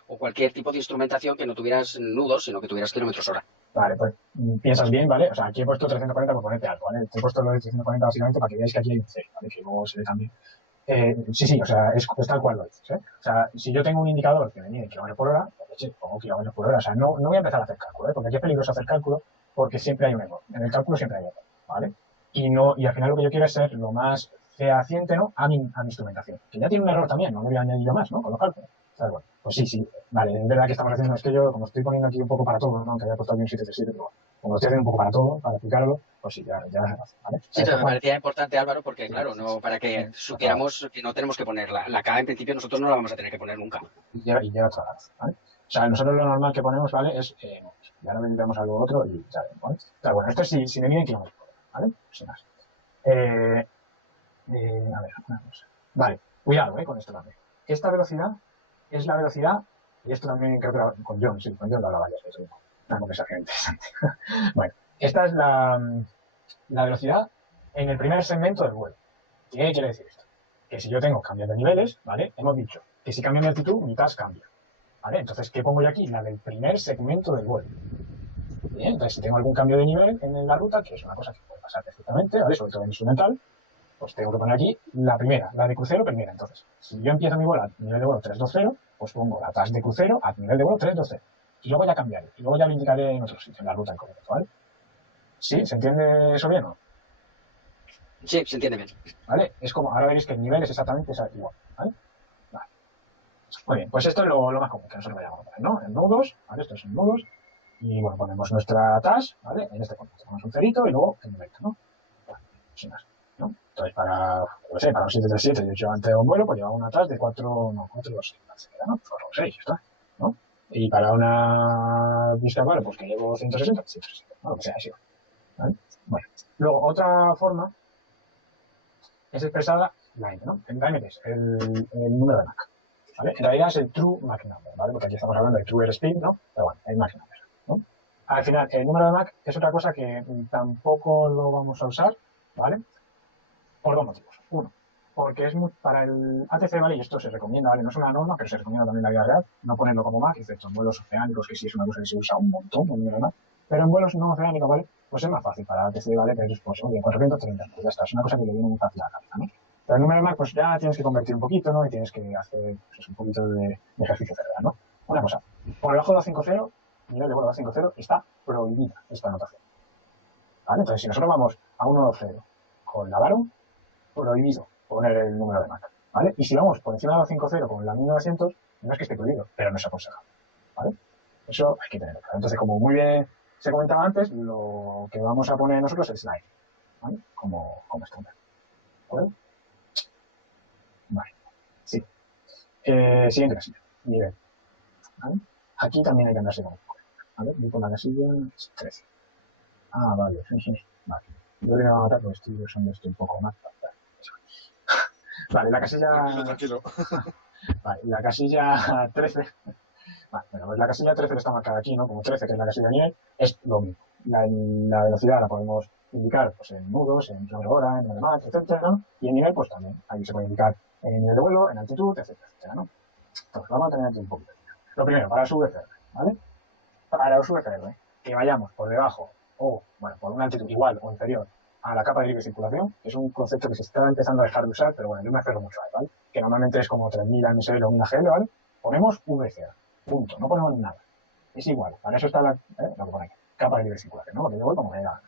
o cualquier tipo de instrumentación que no tuvieras nudos, sino que tuvieras kilómetros hora. Vale, pues piensas bien, ¿vale? O sea, aquí he puesto 340 por ponerte algo, ¿vale? Te he puesto lo de 340 básicamente para que veáis que aquí hay un cero, ¿vale? Que luego se ve también. Sí, o sea, es tal cual lo dices, ¿eh? O sea, si yo tengo un indicador que me mide kilómetros por hora, pues pongo kilómetros por hora. O sea, no voy a empezar a hacer cálculo, ¿eh? Porque aquí es peligroso hacer cálculo porque siempre hay un error. En el cálculo siempre hay error. ¿vale? Y al final lo que yo quiero es ser lo más fehaciente, ¿no? A mi instrumentación. Que ya tiene un error también, no le voy a añadir yo más, ¿no? Con los cálculos. ¿Sabes? Bueno, pues sí. Vale, es verdad que estamos haciendo, es que yo, como estoy poniendo aquí un poco para todo, ¿no? Aunque haya puesto aquí un 737, pero como lo estoy haciendo un poco para todo, para explicarlo, pues sí, ya ¿vale? Sí, pero me parecía importante, Álvaro, porque claro, no para que supiéramos que no tenemos que poner la K, en principio nosotros no la vamos a tener que poner nunca. Y lleva toda la razón, ¿vale? O sea, nosotros lo normal que ponemos, ¿vale? Es, ya no necesitamos algo otro y ya, ¿vale? Pero bueno, esto es si me miden kilómetros, ¿vale? Sin más. A ver, una cosa. Vale, cuidado, con esto también. Esta velocidad es la velocidad, y esto también creo que con John lo hablaba varias veces, una conversación interesante. Bueno, esta es la velocidad en el primer segmento del vuelo. ¿Qué quiere decir esto? Que si yo tengo cambios de niveles, ¿vale? Hemos dicho que si cambio mi altitud, mi task cambia. ¿Vale? Entonces, ¿qué pongo yo aquí? La del primer segmento del vuelo. Bien, entonces si tengo algún cambio de nivel en la ruta, que es una cosa que puede pasar perfectamente, ¿vale? Sobre todo en instrumental, pues tengo que poner aquí la primera, la de crucero primera. Entonces, si yo empiezo mi vuelo a nivel de vuelo 320, pues pongo la task de crucero a nivel de vuelo 320. Y luego ya cambiaré. Y luego ya lo indicaré en otro sitio, en la ruta en concreto, ¿vale? ¿Sí? ¿Se entiende eso bien o no? Sí, se entiende bien. ¿Vale? Es como, ahora veréis que el nivel es exactamente igual, ¿vale? Vale. Muy bien, pues esto es lo más común que nosotros vayamos a poner, ¿no? En nudos, ¿vale? Estos son nudos. Y bueno, ponemos nuestra task, ¿vale? En este contexto ponemos un cerito y luego el nivel, ¿no? Bueno, sin más, ¿no? Entonces, para un 737, yo he hecho antes de un vuelo, pues llevaba una task de 4, no, 4, 2, ¿no? 4 o 6, está, ¿no? Y para una vista, vale, pues que llevo 160, 160, ¿no? Lo que sea, así, ¿vale? Bueno, luego otra forma es expresada la M, ¿no? La M es el número de Mach, ¿vale? En realidad es el true Mach number, ¿vale? Porque aquí estamos hablando de true airspeed, ¿no? Pero bueno, el Mach number, ¿no? Al final, el número de Mach es otra cosa que tampoco lo vamos a usar, ¿vale? Por dos motivos. Uno, porque es para el ATC, ¿vale? Y esto se recomienda, ¿vale? No es una norma, pero se recomienda también en la vida real, no ponerlo como Mach, excepto en vuelos oceánicos, que sí es una cosa que se usa un montón, el número de Mach. Pero en vuelos no oceánicos, ¿vale? Pues es más fácil para ATC, ¿vale? Que es, pues, oye, 430, pues ya está, es una cosa que le viene muy fácil a la cabeza, ¿no? Pero el número de Mach, pues ya tienes que convertir un poquito, ¿no? Y tienes que hacer pues, un poquito de ejercicio cerebral, ¿no? Una cosa, por debajo de 250, nivel de vuelo de 250, está prohibida esta anotación, ¿vale? Entonces, si nosotros vamos a 120 con la Baron, prohibido poner el número de Mach, ¿vale? Y si vamos por encima de 250 con la 1900, no es que esté prohibido, pero no es aconsejable, ¿vale? Eso hay que tenerlo claro. Entonces, como muy bien se comentaba antes, lo que vamos a poner nosotros es slide, ¿vale? Como estándar. ¿De acuerdo? Vale. Sí. Siguiente casilla. Nivel. ¿Vale? Aquí también hay que andarse con un poco. ¿Vale? Voy por la casilla 13. Ah, vale. Vale. Yo voy a matar porque estoy usando esto un poco más. Vale, la casilla... Tranquilo. Vale, la casilla 13... Vale, bueno, pues la casilla 13 que está marcada aquí, ¿no? Como 13, que es la casilla de nivel, es lo mismo. La velocidad la podemos indicar pues, en nudos, en kilómetro hora, en número de Mach, etcétera, ¿no? Y en nivel, pues también. Ahí se puede indicar en nivel de vuelo, en altitud, etcétera, ¿no? Entonces, vamos a tener aquí un poquito. Lo primero, para los VFR, ¿vale? Para los VFR, que vayamos por debajo o, bueno, por una altitud igual o inferior a la capa de libre circulación, que es un concepto que se está empezando a dejar de usar, pero bueno, yo me aferro mucho a él, ¿vale? Que normalmente es como 3000 AMSL o 1000 AGL, ¿vale? Ponemos VFR. Punto, no ponemos nada. Es igual, para eso está lo que pone aquí, capa de libre circulación, ¿no? Porque yo voy como me da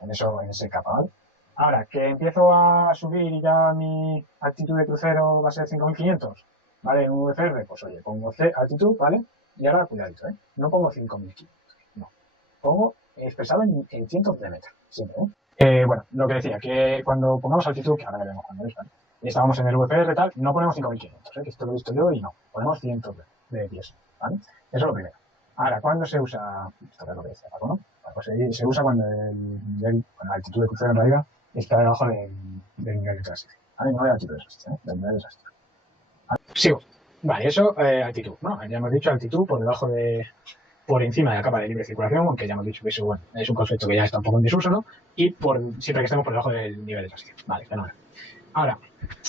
en ese capa, ¿vale? Ahora, que empiezo a subir y ya mi altitud de crucero va a ser 5500, ¿vale? En un VFR, pues oye, pongo C altitud, ¿vale? Y ahora, cuidadito, ¿eh? No pongo 5500, no. Pongo expresado en cientos de metros, siempre, ¿eh? Bueno, lo que decía, que cuando pongamos altitud, que ahora veremos cuando es, ¿vale? Y estábamos en el VFR tal, no ponemos 5500, que esto lo he visto yo y no, ponemos cientos de pies, ¿vale? Eso es lo primero. Ahora, ¿cuándo se usa? Esto es lo que decía Paco, ¿no? Pues se usa cuando la altitud de crucero en realidad está debajo del nivel de transición, ¿vale? No de altitud de transición, del nivel de transición. ¿Vale? Sigo. Vale, eso, altitud, ¿no? Ya hemos dicho altitud por encima de la capa de libre circulación, aunque ya hemos dicho que eso, bueno, es un concepto que ya está un poco en desuso, ¿no? Y siempre que estemos por debajo del nivel de transición. Vale, fenomenal. Ahora,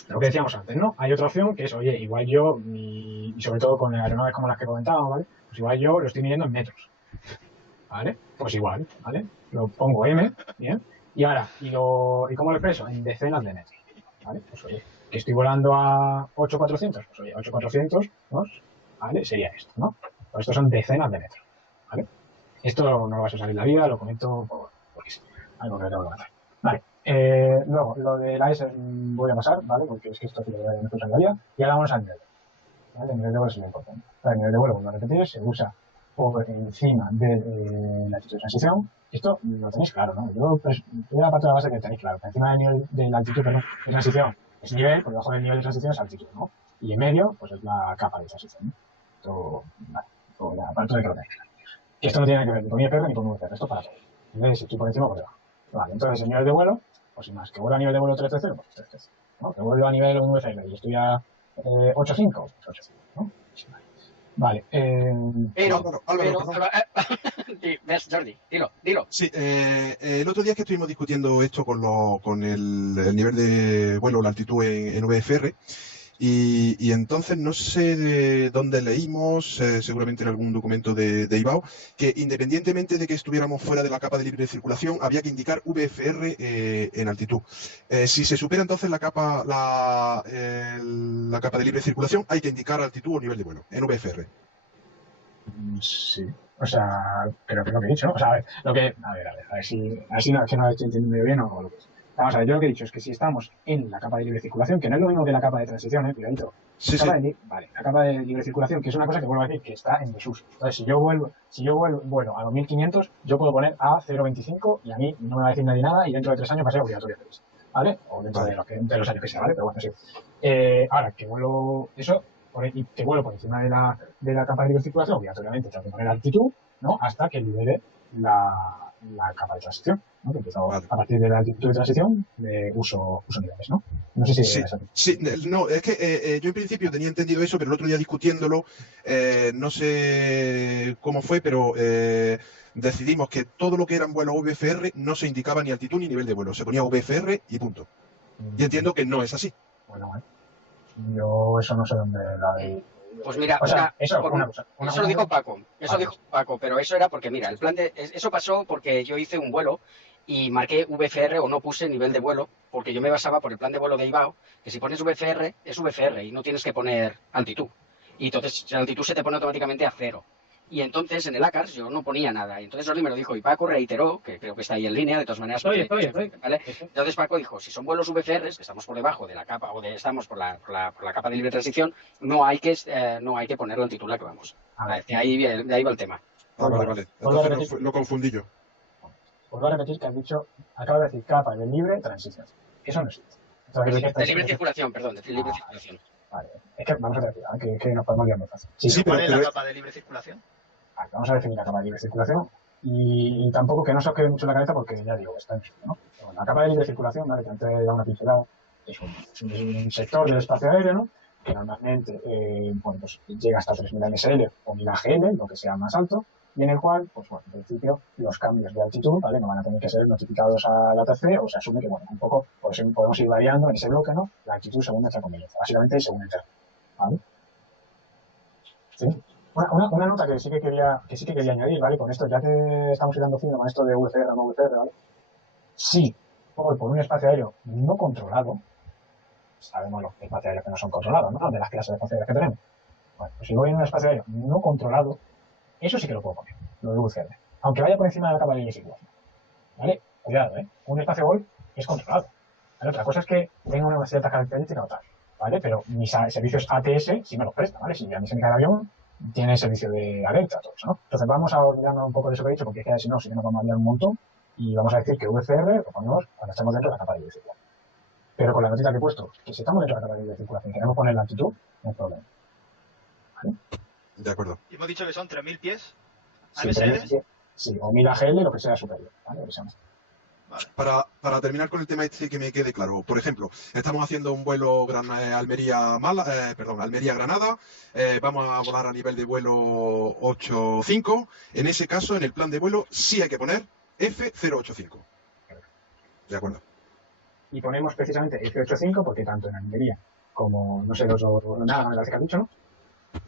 lo que decíamos antes, ¿no? Hay otra opción que es, oye, igual yo, y sobre todo con aeronaves como las que comentábamos, ¿vale? Pues igual yo lo estoy midiendo en metros, ¿vale? Pues igual, ¿vale? Lo pongo M, ¿bien? Y ahora, ¿y cómo lo expreso? En decenas de metros, ¿vale? Pues oye, que estoy volando a 8400, pues oye, 8400, ¿no? ¿Vale? Sería esto, ¿no? Pues estos son decenas de metros, ¿vale? Esto no lo vas a usar en la vida, lo comento porque sí, algo que tengo que hacer. Vale. Luego, lo de la S voy a pasar, ¿vale? Porque es que esto lo voy a usar en la vida. Y ahora vamos al nivel. ¿Vale? El nivel de vuelo es lo importante. El nivel de vuelo, vuelvo a repetir, se usa por encima de la altitud de transición. Esto lo tenéis claro, ¿no? Yo voy a partir de la base que tenéis claro. Por encima del nivel de la altitud, perdón, de transición es nivel, por debajo del nivel de transición es altitud, ¿no? Y en medio, pues es la capa de transición, ¿no? Esto, vale, esto ya, aparte de que lo tenéis claro. Y esto no tiene que ver ni con IFR ni con VFR, esto es para todo. ¿Vale? Si estoy por encima o por debajo. Vale, entonces el nivel de vuelo, pues sin más, que vuelo a nivel de vuelo 330, pues 330, ¿no? Que vuelo a nivel 1VFR y estoy a 8.5, pues 8.5, ¿no? Sin más. Vale. Pero, Álvaro, perdón. ves, Jordi, dilo. Sí, el otro día que estuvimos discutiendo esto con el nivel de vuelo, la altitud en VFR, y entonces no sé de dónde leímos, seguramente en algún documento de IBAO, que independientemente de que estuviéramos fuera de la capa de libre circulación, había que indicar VFR en altitud. Si se supera entonces la capa de libre circulación, hay que indicar altitud o nivel de vuelo en VFR. Sí. O sea, creo que es lo que he dicho, ¿no? O sea, a ver, a ver si no, que no estoy entendiendo bien o lo que es. Vamos a ver, yo lo que he dicho es que si estamos en la capa de libre circulación, que no es lo mismo que la capa de transición, cuidadito. Sí, sí. Vale, la capa de libre circulación, que es una cosa que vuelvo a decir, que está en desuso. Entonces, si yo vuelvo a 2500, yo puedo poner a 0.25 y a mí no me va a decir nadie nada y dentro de 3 años va a ser obligatorio hacer eso, ¿vale? O dentro de los años que sea, ¿vale? Pero bueno, sí. Ahora, que vuelo eso, y que vuelo por encima de la capa de libre circulación, obligatoriamente tengo que poner altitud, ¿no? Hasta que libere la capa de transición, ¿no? Que empiezo a partir de la altitud de transición, uso niveles, ¿no? No sé si sí, no, es que yo en principio tenía entendido eso, pero el otro día discutiéndolo, no sé cómo fue, pero decidimos que todo lo que eran vuelos VFR no se indicaba ni altitud ni nivel de vuelo, se ponía VFR y punto. Y entiendo que no es así. Bueno, yo eso no sé dónde la de... Pues mira, o sea, eso lo dijo Paco, pero eso era porque, mira, eso pasó porque yo hice un vuelo y marqué VFR o no puse nivel de vuelo, porque yo me basaba por el plan de vuelo de IBAO, que si pones VFR, es VFR y no tienes que poner altitud. Y entonces la altitud se te pone automáticamente a 0. Y entonces en el ACARS yo no ponía nada. Y entonces Jordi me lo dijo y Paco reiteró, que creo que está ahí en línea, de todas maneras. ¿Vale? Entonces Paco dijo, si son vuelos VFRs, que estamos por debajo de la capa, estamos por la capa de libre transición, no hay que poner la altitud la que vamos. De ahí va el tema. Vale. Entonces lo confundí yo. Vuelvo a repetir que has dicho, acabo de decir capa de libre transición. Eso no existe. Entonces, de libre circulación, perdón, de libre circulación. Vale. Es que vamos a decir, que nos podemos liar muy fácil. ¿Cuál es la capa de libre circulación? Vale, vamos a definir la capa de libre circulación y tampoco que no se os quede mucho en la cabeza porque ya digo, está en esto, ¿no? Bueno, la capa de libre circulación, ¿vale? Que antes he dado una pincelada, es un sector del espacio aéreo, ¿no? Que normalmente pues llega hasta 3000 MSL o 1000 AGL, lo que sea más alto, y en el cual, pues bueno, en principio, los cambios de altitud, ¿vale? No van a tener que ser notificados a la TC, o se asume que, bueno, un poco podemos ir variando en ese bloque, ¿no? La altitud según nuestra conveniencia, básicamente según el terreno, ¿vale? ¿Sí? Una nota que sí que quería añadir, ¿vale? Con esto, ya que estamos dando fino con esto de VFR, no VFR, ¿vale? Sí, por un espacio aéreo no controlado, sabemos los espacios aéreos que no son controlados, ¿no? De las clases de espacio aéreos que tenemos. Bueno, pues si voy en un espacio aéreo no controlado, eso sí que lo puedo poner, lo de VFR. Aunque vaya por encima de la capa de libre circulación. ¿Vale? Cuidado, ¿eh? Un espacio Vol es controlado. ¿Vale? Otra cosa es que tenga una cierta característica o tal. ¿Vale? Pero mis servicios ATS sí me los presta, ¿vale? Si a mí se me cae el avión, tiene servicio de alerta, todo eso, ¿no? Entonces vamos a olvidarnos un poco de eso que he dicho, porque es que si no, sí que nos vamos a liar un montón. Y vamos a decir que VFR lo ponemos cuando estamos dentro de la capa de libre circulación. Pero con la notita que he puesto, que si estamos dentro de la capa de libre circulación y queremos poner la altitud, no hay problema. ¿Vale? De acuerdo. Y hemos dicho que son 3000 pies. Sí, o 1000 AGL, lo que sea superior, ¿vale? Vale. Para terminar con el tema este que me quede claro, por ejemplo, estamos haciendo un vuelo Almería-Granada, vamos a volar a nivel de vuelo 8.5, en ese caso, en el plan de vuelo, sí hay que poner F085. De acuerdo. Y ponemos precisamente F85 porque tanto en Almería como, no sé, nada me parece que has dicho, ¿no?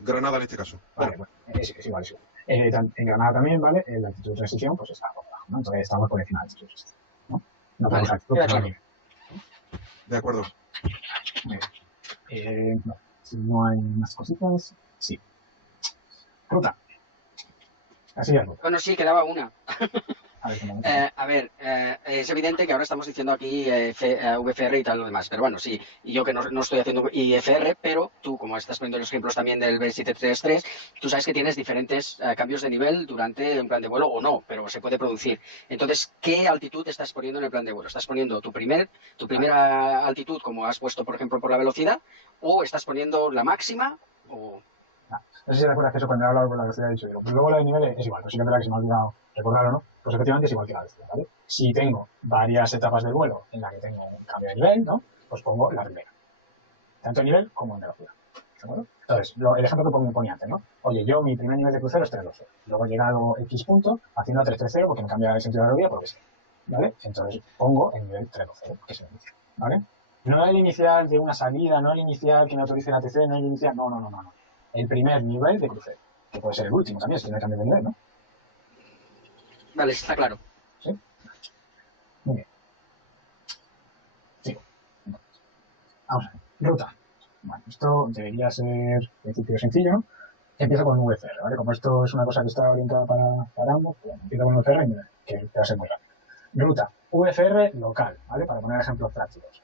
Granada en este caso. Vale, bueno, es igual. En Granada también, ¿vale? La altitud de transición pues está por abajo, ¿no? Entonces estamos por encima de la altitud de transición, ¿no? No podemos altitud. De acuerdo. No, si no hay más cositas, sí. Ruta. Así es. Bueno, sí, quedaba una. A ver cómo... Es evidente que ahora estamos diciendo aquí VFR y tal lo demás, pero bueno, sí, y yo que no estoy haciendo IFR, pero tú, como estás poniendo los ejemplos también del B733, tú sabes que tienes diferentes cambios de nivel durante un plan de vuelo o no, pero se puede producir. Entonces, ¿qué altitud estás poniendo en el plan de vuelo? ¿Estás poniendo tu primera altitud, como has puesto, por ejemplo, por la velocidad, o estás poniendo la máxima, o... No sé si te acuerdas que eso cuando he hablado con la velocidad he dicho, digo, pues luego la de niveles es igual, pues sí que es verdad que se me ha olvidado recordarlo, ¿no? Pues efectivamente es igual que la velocidad, ¿vale? Si tengo varias etapas del vuelo en la que tengo un cambio de nivel, ¿no? Pues pongo la primera, tanto en nivel como en velocidad, ¿de acuerdo? Entonces, el ejemplo que ponía antes, ¿no? Oye, yo mi primer nivel de crucero es 312, luego he llegado X punto haciendo a 330 porque me cambia el sentido de la aerolínea, porque sí, ¿vale? Entonces pongo el nivel 312, que es el inicial, ¿vale? No el inicial de una salida, no el inicial que me autorice la ATC, no el inicial, no. El primer nivel de crucero, que puede ser el último también, si tiene cambio de nivel, ¿no? Vale, está claro. ¿Sí? Muy bien. Sigo. Vamos a ver. Ruta. Bueno, esto debería ser, en principio, sencillo, ¿no? Empiezo con VFR, ¿vale? Como esto es una cosa que está orientada para ambos, pues empiezo con VFR y que va a ser muy rápido. Ruta. VFR local, ¿vale? Para poner ejemplos prácticos.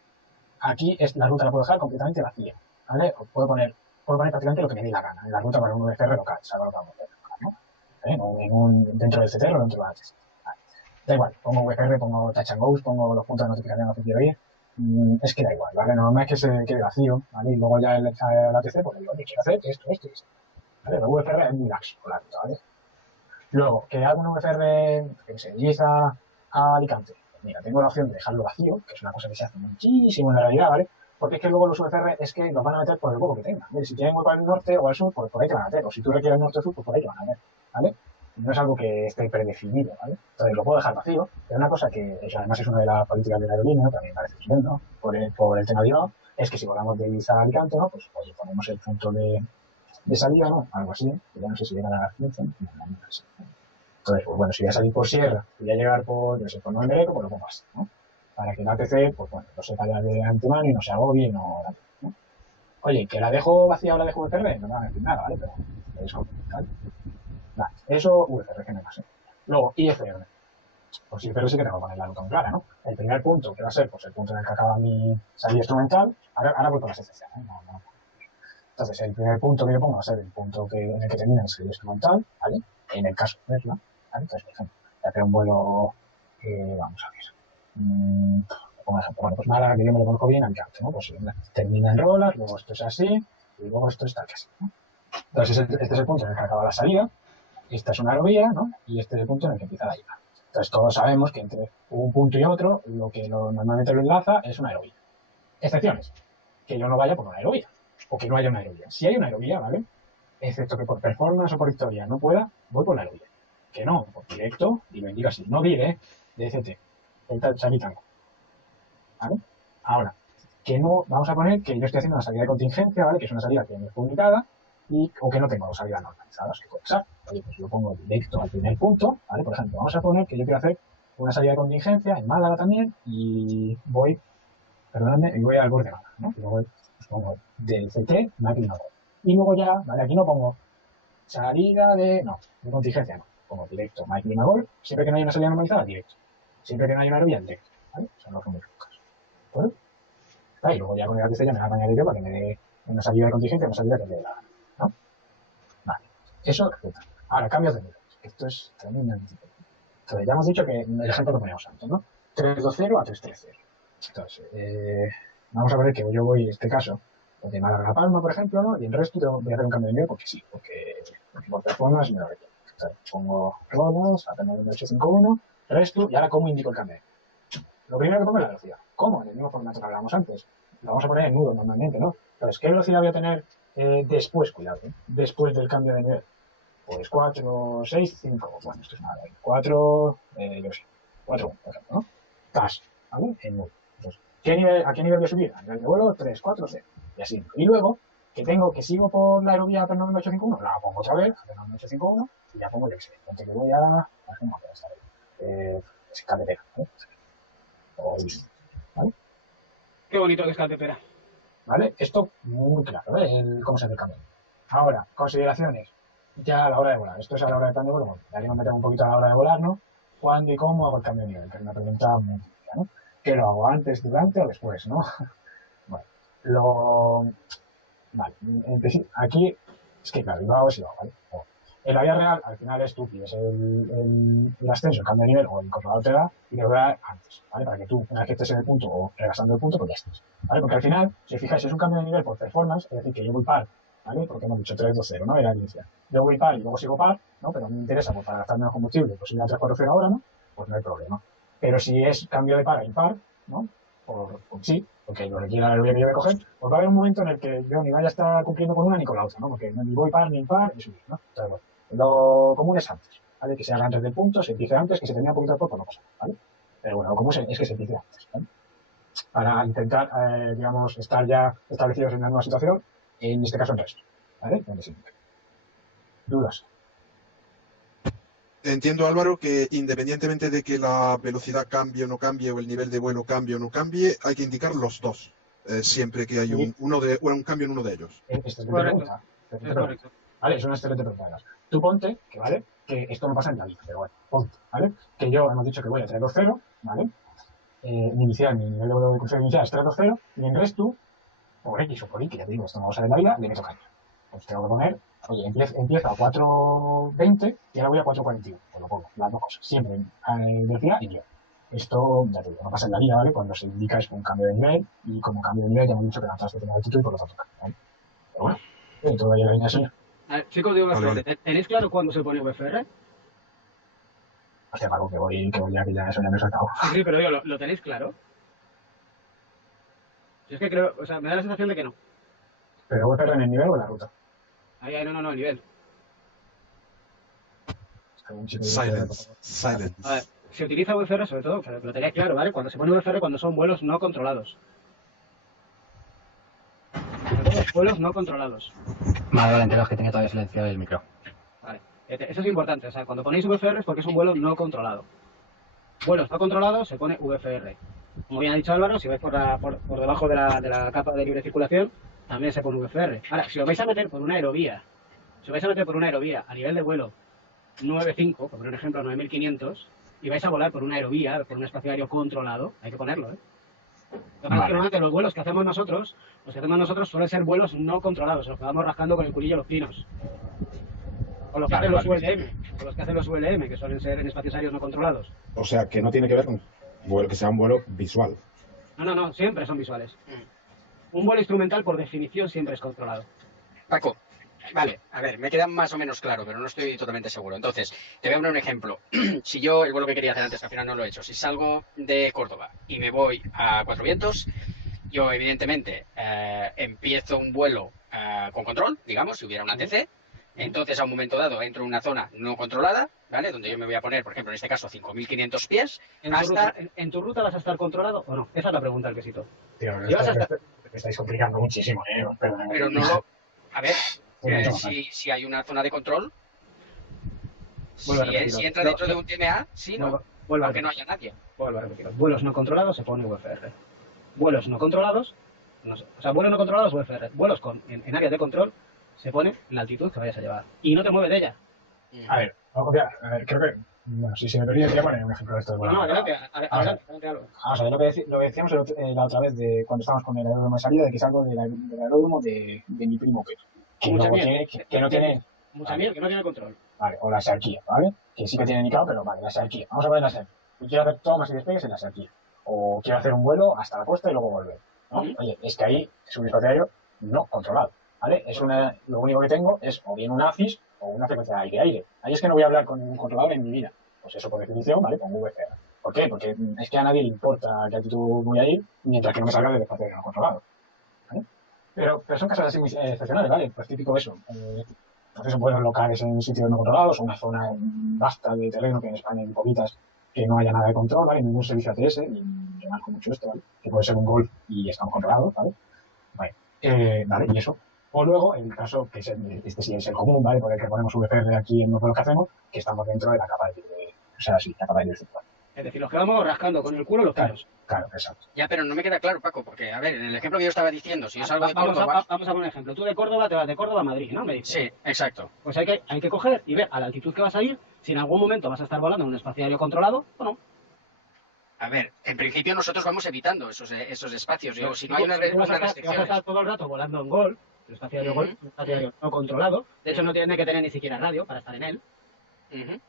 Aquí la ruta la puedo dejar completamente vacía, ¿vale? O puedo poner prácticamente lo que me dé la gana en la ruta para un VFR local, salvo para un VFR local, ¿no? Dentro del CTR o dentro de la ATC. Vale. Da igual, pongo VFR, pongo touch and goes, pongo los puntos de notificación a que quiero ir. Es que da igual, ¿vale? Normal es que se quede vacío, ¿vale? Y luego ya el ATC, pues le digo, oye, quiero hacer esto, ¿vale? El VFR es muy laxo, la ruta, ¿vale? Luego, que hago un VFR que se dirija a Alicante. Mira, tengo la opción de dejarlo vacío, que es una cosa que se hace muchísimo en la realidad, ¿vale? Porque es que luego los VFR es que los van a meter por el hueco que tengan. Si tienen hueco al norte o al sur, pues por ahí te van a meter. O si tú requieres el norte o sur, pues por ahí te van a meter, ¿vale? No es algo que esté predefinido, ¿vale? Entonces lo puedo dejar vacío, pero una cosa que además es una de las políticas de la aerolínea, también parece bien, ¿no? Por el tema de IVA, es que si volamos de Ibiza a Alicante, ¿no? Pues oye, ponemos el punto de salida, ¿no? Algo así, que ya no sé si llega a las 15, no sé. Entonces, pues bueno, si voy a salir por Sierra, y voy a llegar por, yo sé, por Noveldereco, pues lo pongo así, ¿no? Para que el ATC, pues bueno, lo sepa ya de antemano y no se agobie, ¿no? Oye, ¿que la dejo vacía o la dejo VFR? No me van a decir nada, ¿vale? Pero es complicado, ¿vale? Eso, VFR, que no más, ¿eh? Luego, IFR. Pues IFR sí que tengo que poner la ruta muy clara, ¿no? El primer punto, que va a ser, pues el punto en el que acaba mi salida instrumental, ahora voy con las excepciones, ¿eh? No. Entonces, el primer punto que yo pongo va a ser el punto en el que termina el salida instrumental, ¿vale? En el caso de verla, ¿vale? Entonces, por ejemplo, voy a hacer un vuelo, vamos a ver, como ejemplo, bueno, pues nada, que yo me lo conozco bien, Alicante, ¿no? Pues termina en rolas, luego esto es así, y luego esto está casi, ¿no? Entonces, este es el punto en el que acaba la salida, esta es una aerovía, ¿no? Y este es el punto en el que empieza la llegada. Entonces, todos sabemos que entre un punto y otro, lo que normalmente lo enlaza es una aerovía. Excepciones, que yo no vaya por una aerovía, o que no haya una aerovía. Si hay una aerovía, ¿vale? Excepto que por performance o por historia no pueda, voy por la aerovía. Que no, por directo, y lo indico así. No vive de DCT, el Charitango. ¿Vale? Ahora, que no, vamos a poner que yo estoy haciendo una salida de contingencia, ¿vale? Que es una salida que no es publicada, o que no tengo salidas normalizadas, que puede ser. Oye, pues lo pongo directo al primer punto, ¿vale? Por ejemplo, vamos a poner que yo quiero hacer una salida de contingencia en Málaga también, y voy al borde de Málaga, ¿no? Y luego pues pongo del CT, máquina web. Y luego ya, ¿vale? Aquí no pongo salida de contingencia, no. Pongo directo, máquina web. Siempre que no haya una salida normalizada, directo. Siempre que no haya una aerovía, directo, ¿vale? Son los únicos casos. ¿Vale? Y luego ya con el ATC ya me va a añadir yo para que me dé una salida de contingencia, una salida que me dé la gana, ¿no? Vale. Eso, resulta. Ahora, cambios de nivel. Esto es tremendamente importante. Entonces, ya hemos dicho que el ejemplo que poníamos antes, ¿no? 320 a 330. Entonces, vamos a ver que yo voy, en este caso, de Málaga a La Palma, por ejemplo, ¿no? Y el resto voy a hacer un cambio de nivel porque sí, porque por performance me lo requiere. Entonces, pongo rodas, a 851, resto, y ahora cómo indico el cambio de nivel. Lo primero que pongo es la velocidad. ¿Cómo? En el mismo formato que hablábamos antes. Lo vamos a poner en nudo normalmente, ¿no? Entonces, ¿qué velocidad voy a tener después, cuidado, después del cambio de nivel? Pues 4, 6, 5, bueno, esto es nada, 4, yo sé, 4, por ejemplo, ¿no? TAS, ¿vale? En nudo. Entonces, ¿a qué nivel voy a subir? A nivel de vuelo, 3, 4, 0. Y así. Y luego, que sigo por la aerovía a 90851, la pongo otra vez, a 90851, y ya pongo, yo que sé, entonces que voy a ¿cómo voy a estar ahí? Carretera, ¿vale? ¿Vale? Qué bonito que es Carretera. ¿Vale? Esto muy claro, cómo se hace el cambio. Ahora, consideraciones. Ya a la hora de volar. Esto es a la hora de plan de vuelo. Ya que nos metemos un poquito a la hora de volar, ¿no? ¿cuándo y cómo hago el cambio de nivel? Que es una pregunta muy típica, ¿no? ¿Que lo hago antes, durante o después, no? Bueno, lo... Vale, aquí es que claro, lo hago si lo hago, ¿vale? En la vida real, al final es tú pides el ascenso, el cambio de nivel o el controlador te da y te lo da antes, ¿vale? Para que tú, una vez que estés en el punto o regastando el punto, pues ya estés, ¿vale? Porque al final, si os fijáis, es un cambio de nivel por performance, es decir, que yo voy par, ¿vale? Porque hemos dicho 3, 2, 0, ¿no? Era inicial. Yo voy par y luego sigo par, ¿no? Pero me interesa, pues para gastar menos combustible, pues ir a 3, 4, 0 ahora, ¿no? Pues no hay problema. Pero si es cambio de par a impar, ¿no? Por sí, porque lo requiere la aerobía que yo voy a coger, pues va a haber un momento en el que yo ni vaya a estar cumpliendo con una ni con la otra, ¿no? Porque ni voy par ni impar y subir, ¿no? Entonces, bueno, lo común es antes, ¿vale? Que se haga antes del punto, se empiece antes, que se tenga un poquito de poco, no pasa nada, ¿vale? Pero bueno, lo común es que se empiece antes, ¿vale? Para intentar, digamos, estar ya establecidos en la nueva situación, en este caso en resto, ¿vale? ¿Dudas? Entiendo, Álvaro, que independientemente de que la velocidad cambie o no cambie, o el nivel de vuelo cambie o no cambie, hay que indicar los dos, siempre que hay un cambio en uno de ellos. Esta es mi Correcto. pregunta. Es correcto. ¿Vale? Es una excelente pregunta. Tú ponte, que vale, que esto no pasa en la vida, pero bueno, ponte, ¿vale? Que yo hemos dicho que voy a 3-2-0, ¿vale? Mi nivel de vuelo de crucero inicial es 3-2-0, y en resto, por X o por Y, que ya te digo, esto no va a ser en la vida, le meto caña. Pues tengo que poner, oye, empiezo a 4.20 y ahora voy a 4.41. Pues lo pongo, las dos cosas, siempre en velocidad y nivel. Esto, ya te digo, no pasa en la vida, ¿vale? Cuando se indica es un cambio de nivel, y como cambio de nivel ya hemos dicho que la transferencia de altitud y por lo tanto cambia, ¿vale? Pero bueno, todo vaya la línea señor. A ver, chicos, digo Vale, bastante. ¿Tenéis claro cuándo se pone VFR? Hostia, Paco, que voy ya que ya eso ya me he soltado. Sí, pero digo, ¿lo tenéis claro? Si es que creo, o sea, me da la sensación de que no. ¿Pero VPR en el nivel o en la ruta? Ahí, no, el nivel. Silence. A ver, se utiliza VFR sobre todo, pero lo tenéis claro, ¿vale? Cuando se pone VFR cuando son vuelos no controlados. Sobre todo vuelos no controlados. Vale, enterados que tenía todavía silenciado el micro. Vale. Eso es importante, o sea, cuando ponéis VFR es porque es un vuelo no controlado. Vuelos no controlados se pone VFR. Como bien ha dicho Álvaro, si vais por debajo de la capa de libre circulación, también se pone VFR. Ahora, si os vais a meter por una aerovía, a nivel de vuelo 9.5, por poner un ejemplo, 9.500, y vais a volar por una aerovía, por un espacio aéreo controlado, hay que ponerlo, ¿eh? Normalmente los vuelos que hacemos nosotros, suelen ser vuelos no controlados, los que vamos rascando con el culillo los pinos. O los que hacen los ULM, que suelen ser en espacios aéreos no controlados. O sea, que no tiene que ver con que sea un vuelo visual. No, siempre son visuales. Un vuelo instrumental, por definición, siempre es controlado. Paco, vale, a ver, me queda más o menos claro, pero no estoy totalmente seguro. Entonces, te voy a poner un ejemplo. Si yo, el vuelo que quería hacer antes, que al final no lo he hecho, si salgo de Córdoba y me voy a Cuatro Vientos, yo evidentemente empiezo un vuelo con control, digamos, si hubiera una TC. Entonces, a un momento dado, entro en una zona no controlada, ¿vale? Donde yo me voy a poner, por ejemplo, en este caso, 5.500 pies. ¿En tu ruta vas a estar controlado o no? Esa es la pregunta al quesito. Tío, me estáis complicando muchísimo, Pero no lo... A ver, si hay una zona de control, si entra dentro de un TMA, sí, no. Aunque no haya nadie. Vuelvo a repetirlo. Vuelos no controlados se pone VFR. Vuelos no controlados, no sé. O sea, vuelos no controlados VFR. Vuelos en áreas de control se pone la altitud que vayas a llevar. Y no te mueves de ella. A ver, vamos a copiar. A ver, creo que... Bueno, si se me permite, voy a poner un ejemplo de esto. No, adelante. Vamos a ver, lo que decíamos la otra vez de cuando estábamos con el aeródromo de salida, de que es algo del aeródromo de mi primo que no tiene... Mucha miel, que no tiene control. Vale, o la Sarquía, ¿vale? Que sí que tiene indicado, pero vale, la Sarquía. Vamos a ver la Sarquía. Yo quiero hacer tomas y despegues en la Sarquía. O quiero hacer un vuelo hasta la costa y luego volver, ¿no? Oye, es que ahí es un espacio aéreo no controlado, ¿vale? Lo único que tengo es o bien un AFIS o una frecuencia de aire-aire. Ahí es que no voy a hablar con ningún controlador en mi vida. Pues eso, por definición, ¿vale? Pongo VFR. ¿Por qué? Porque es que a nadie le importa qué altitud voy a ir mientras que no me salga del espacio aéreo no controlado, ¿vale? Pero son casos así muy excepcionales, ¿vale? Pues típico eso. Pues eso, vuelos locales en sitios no controlados, o una zona vasta de terreno que en España hay poquitas, que no haya nada de control, ¿vale? Ningún servicio ATS, y yo marco mucho esto, ¿vale? Que puede ser un Golf y estamos controlados, ¿vale? Vale, y eso. O luego, en el caso, que este sí es el común, ¿vale? Por el que ponemos VFR aquí en los vuelos que hacemos, que estamos dentro de la capa de la capa de circular, Es decir, los que vamos rascando con el culo los pelos. Claro, exacto. Ya, pero no me queda claro, Paco, porque, a ver, en el ejemplo que yo estaba diciendo, si yo salgo de Vamos Córdoba... vamos a poner un ejemplo. Tú de Córdoba te vas de Córdoba a Madrid, ¿no? Me dices. Sí, exacto. Pues hay que coger y ver a la altitud que vas a ir, si en algún momento vas a estar volando en un espacio aéreo controlado o no. A ver, en principio nosotros vamos evitando esos espacios. Yo, si no hay Tú vas a unas estar restricciones... todo el rato volando en Gol, el espacio aéreo Gol, un espacio aéreo no controlado. De hecho, no tienes que tener ni siquiera radio para estar en él. Ujú.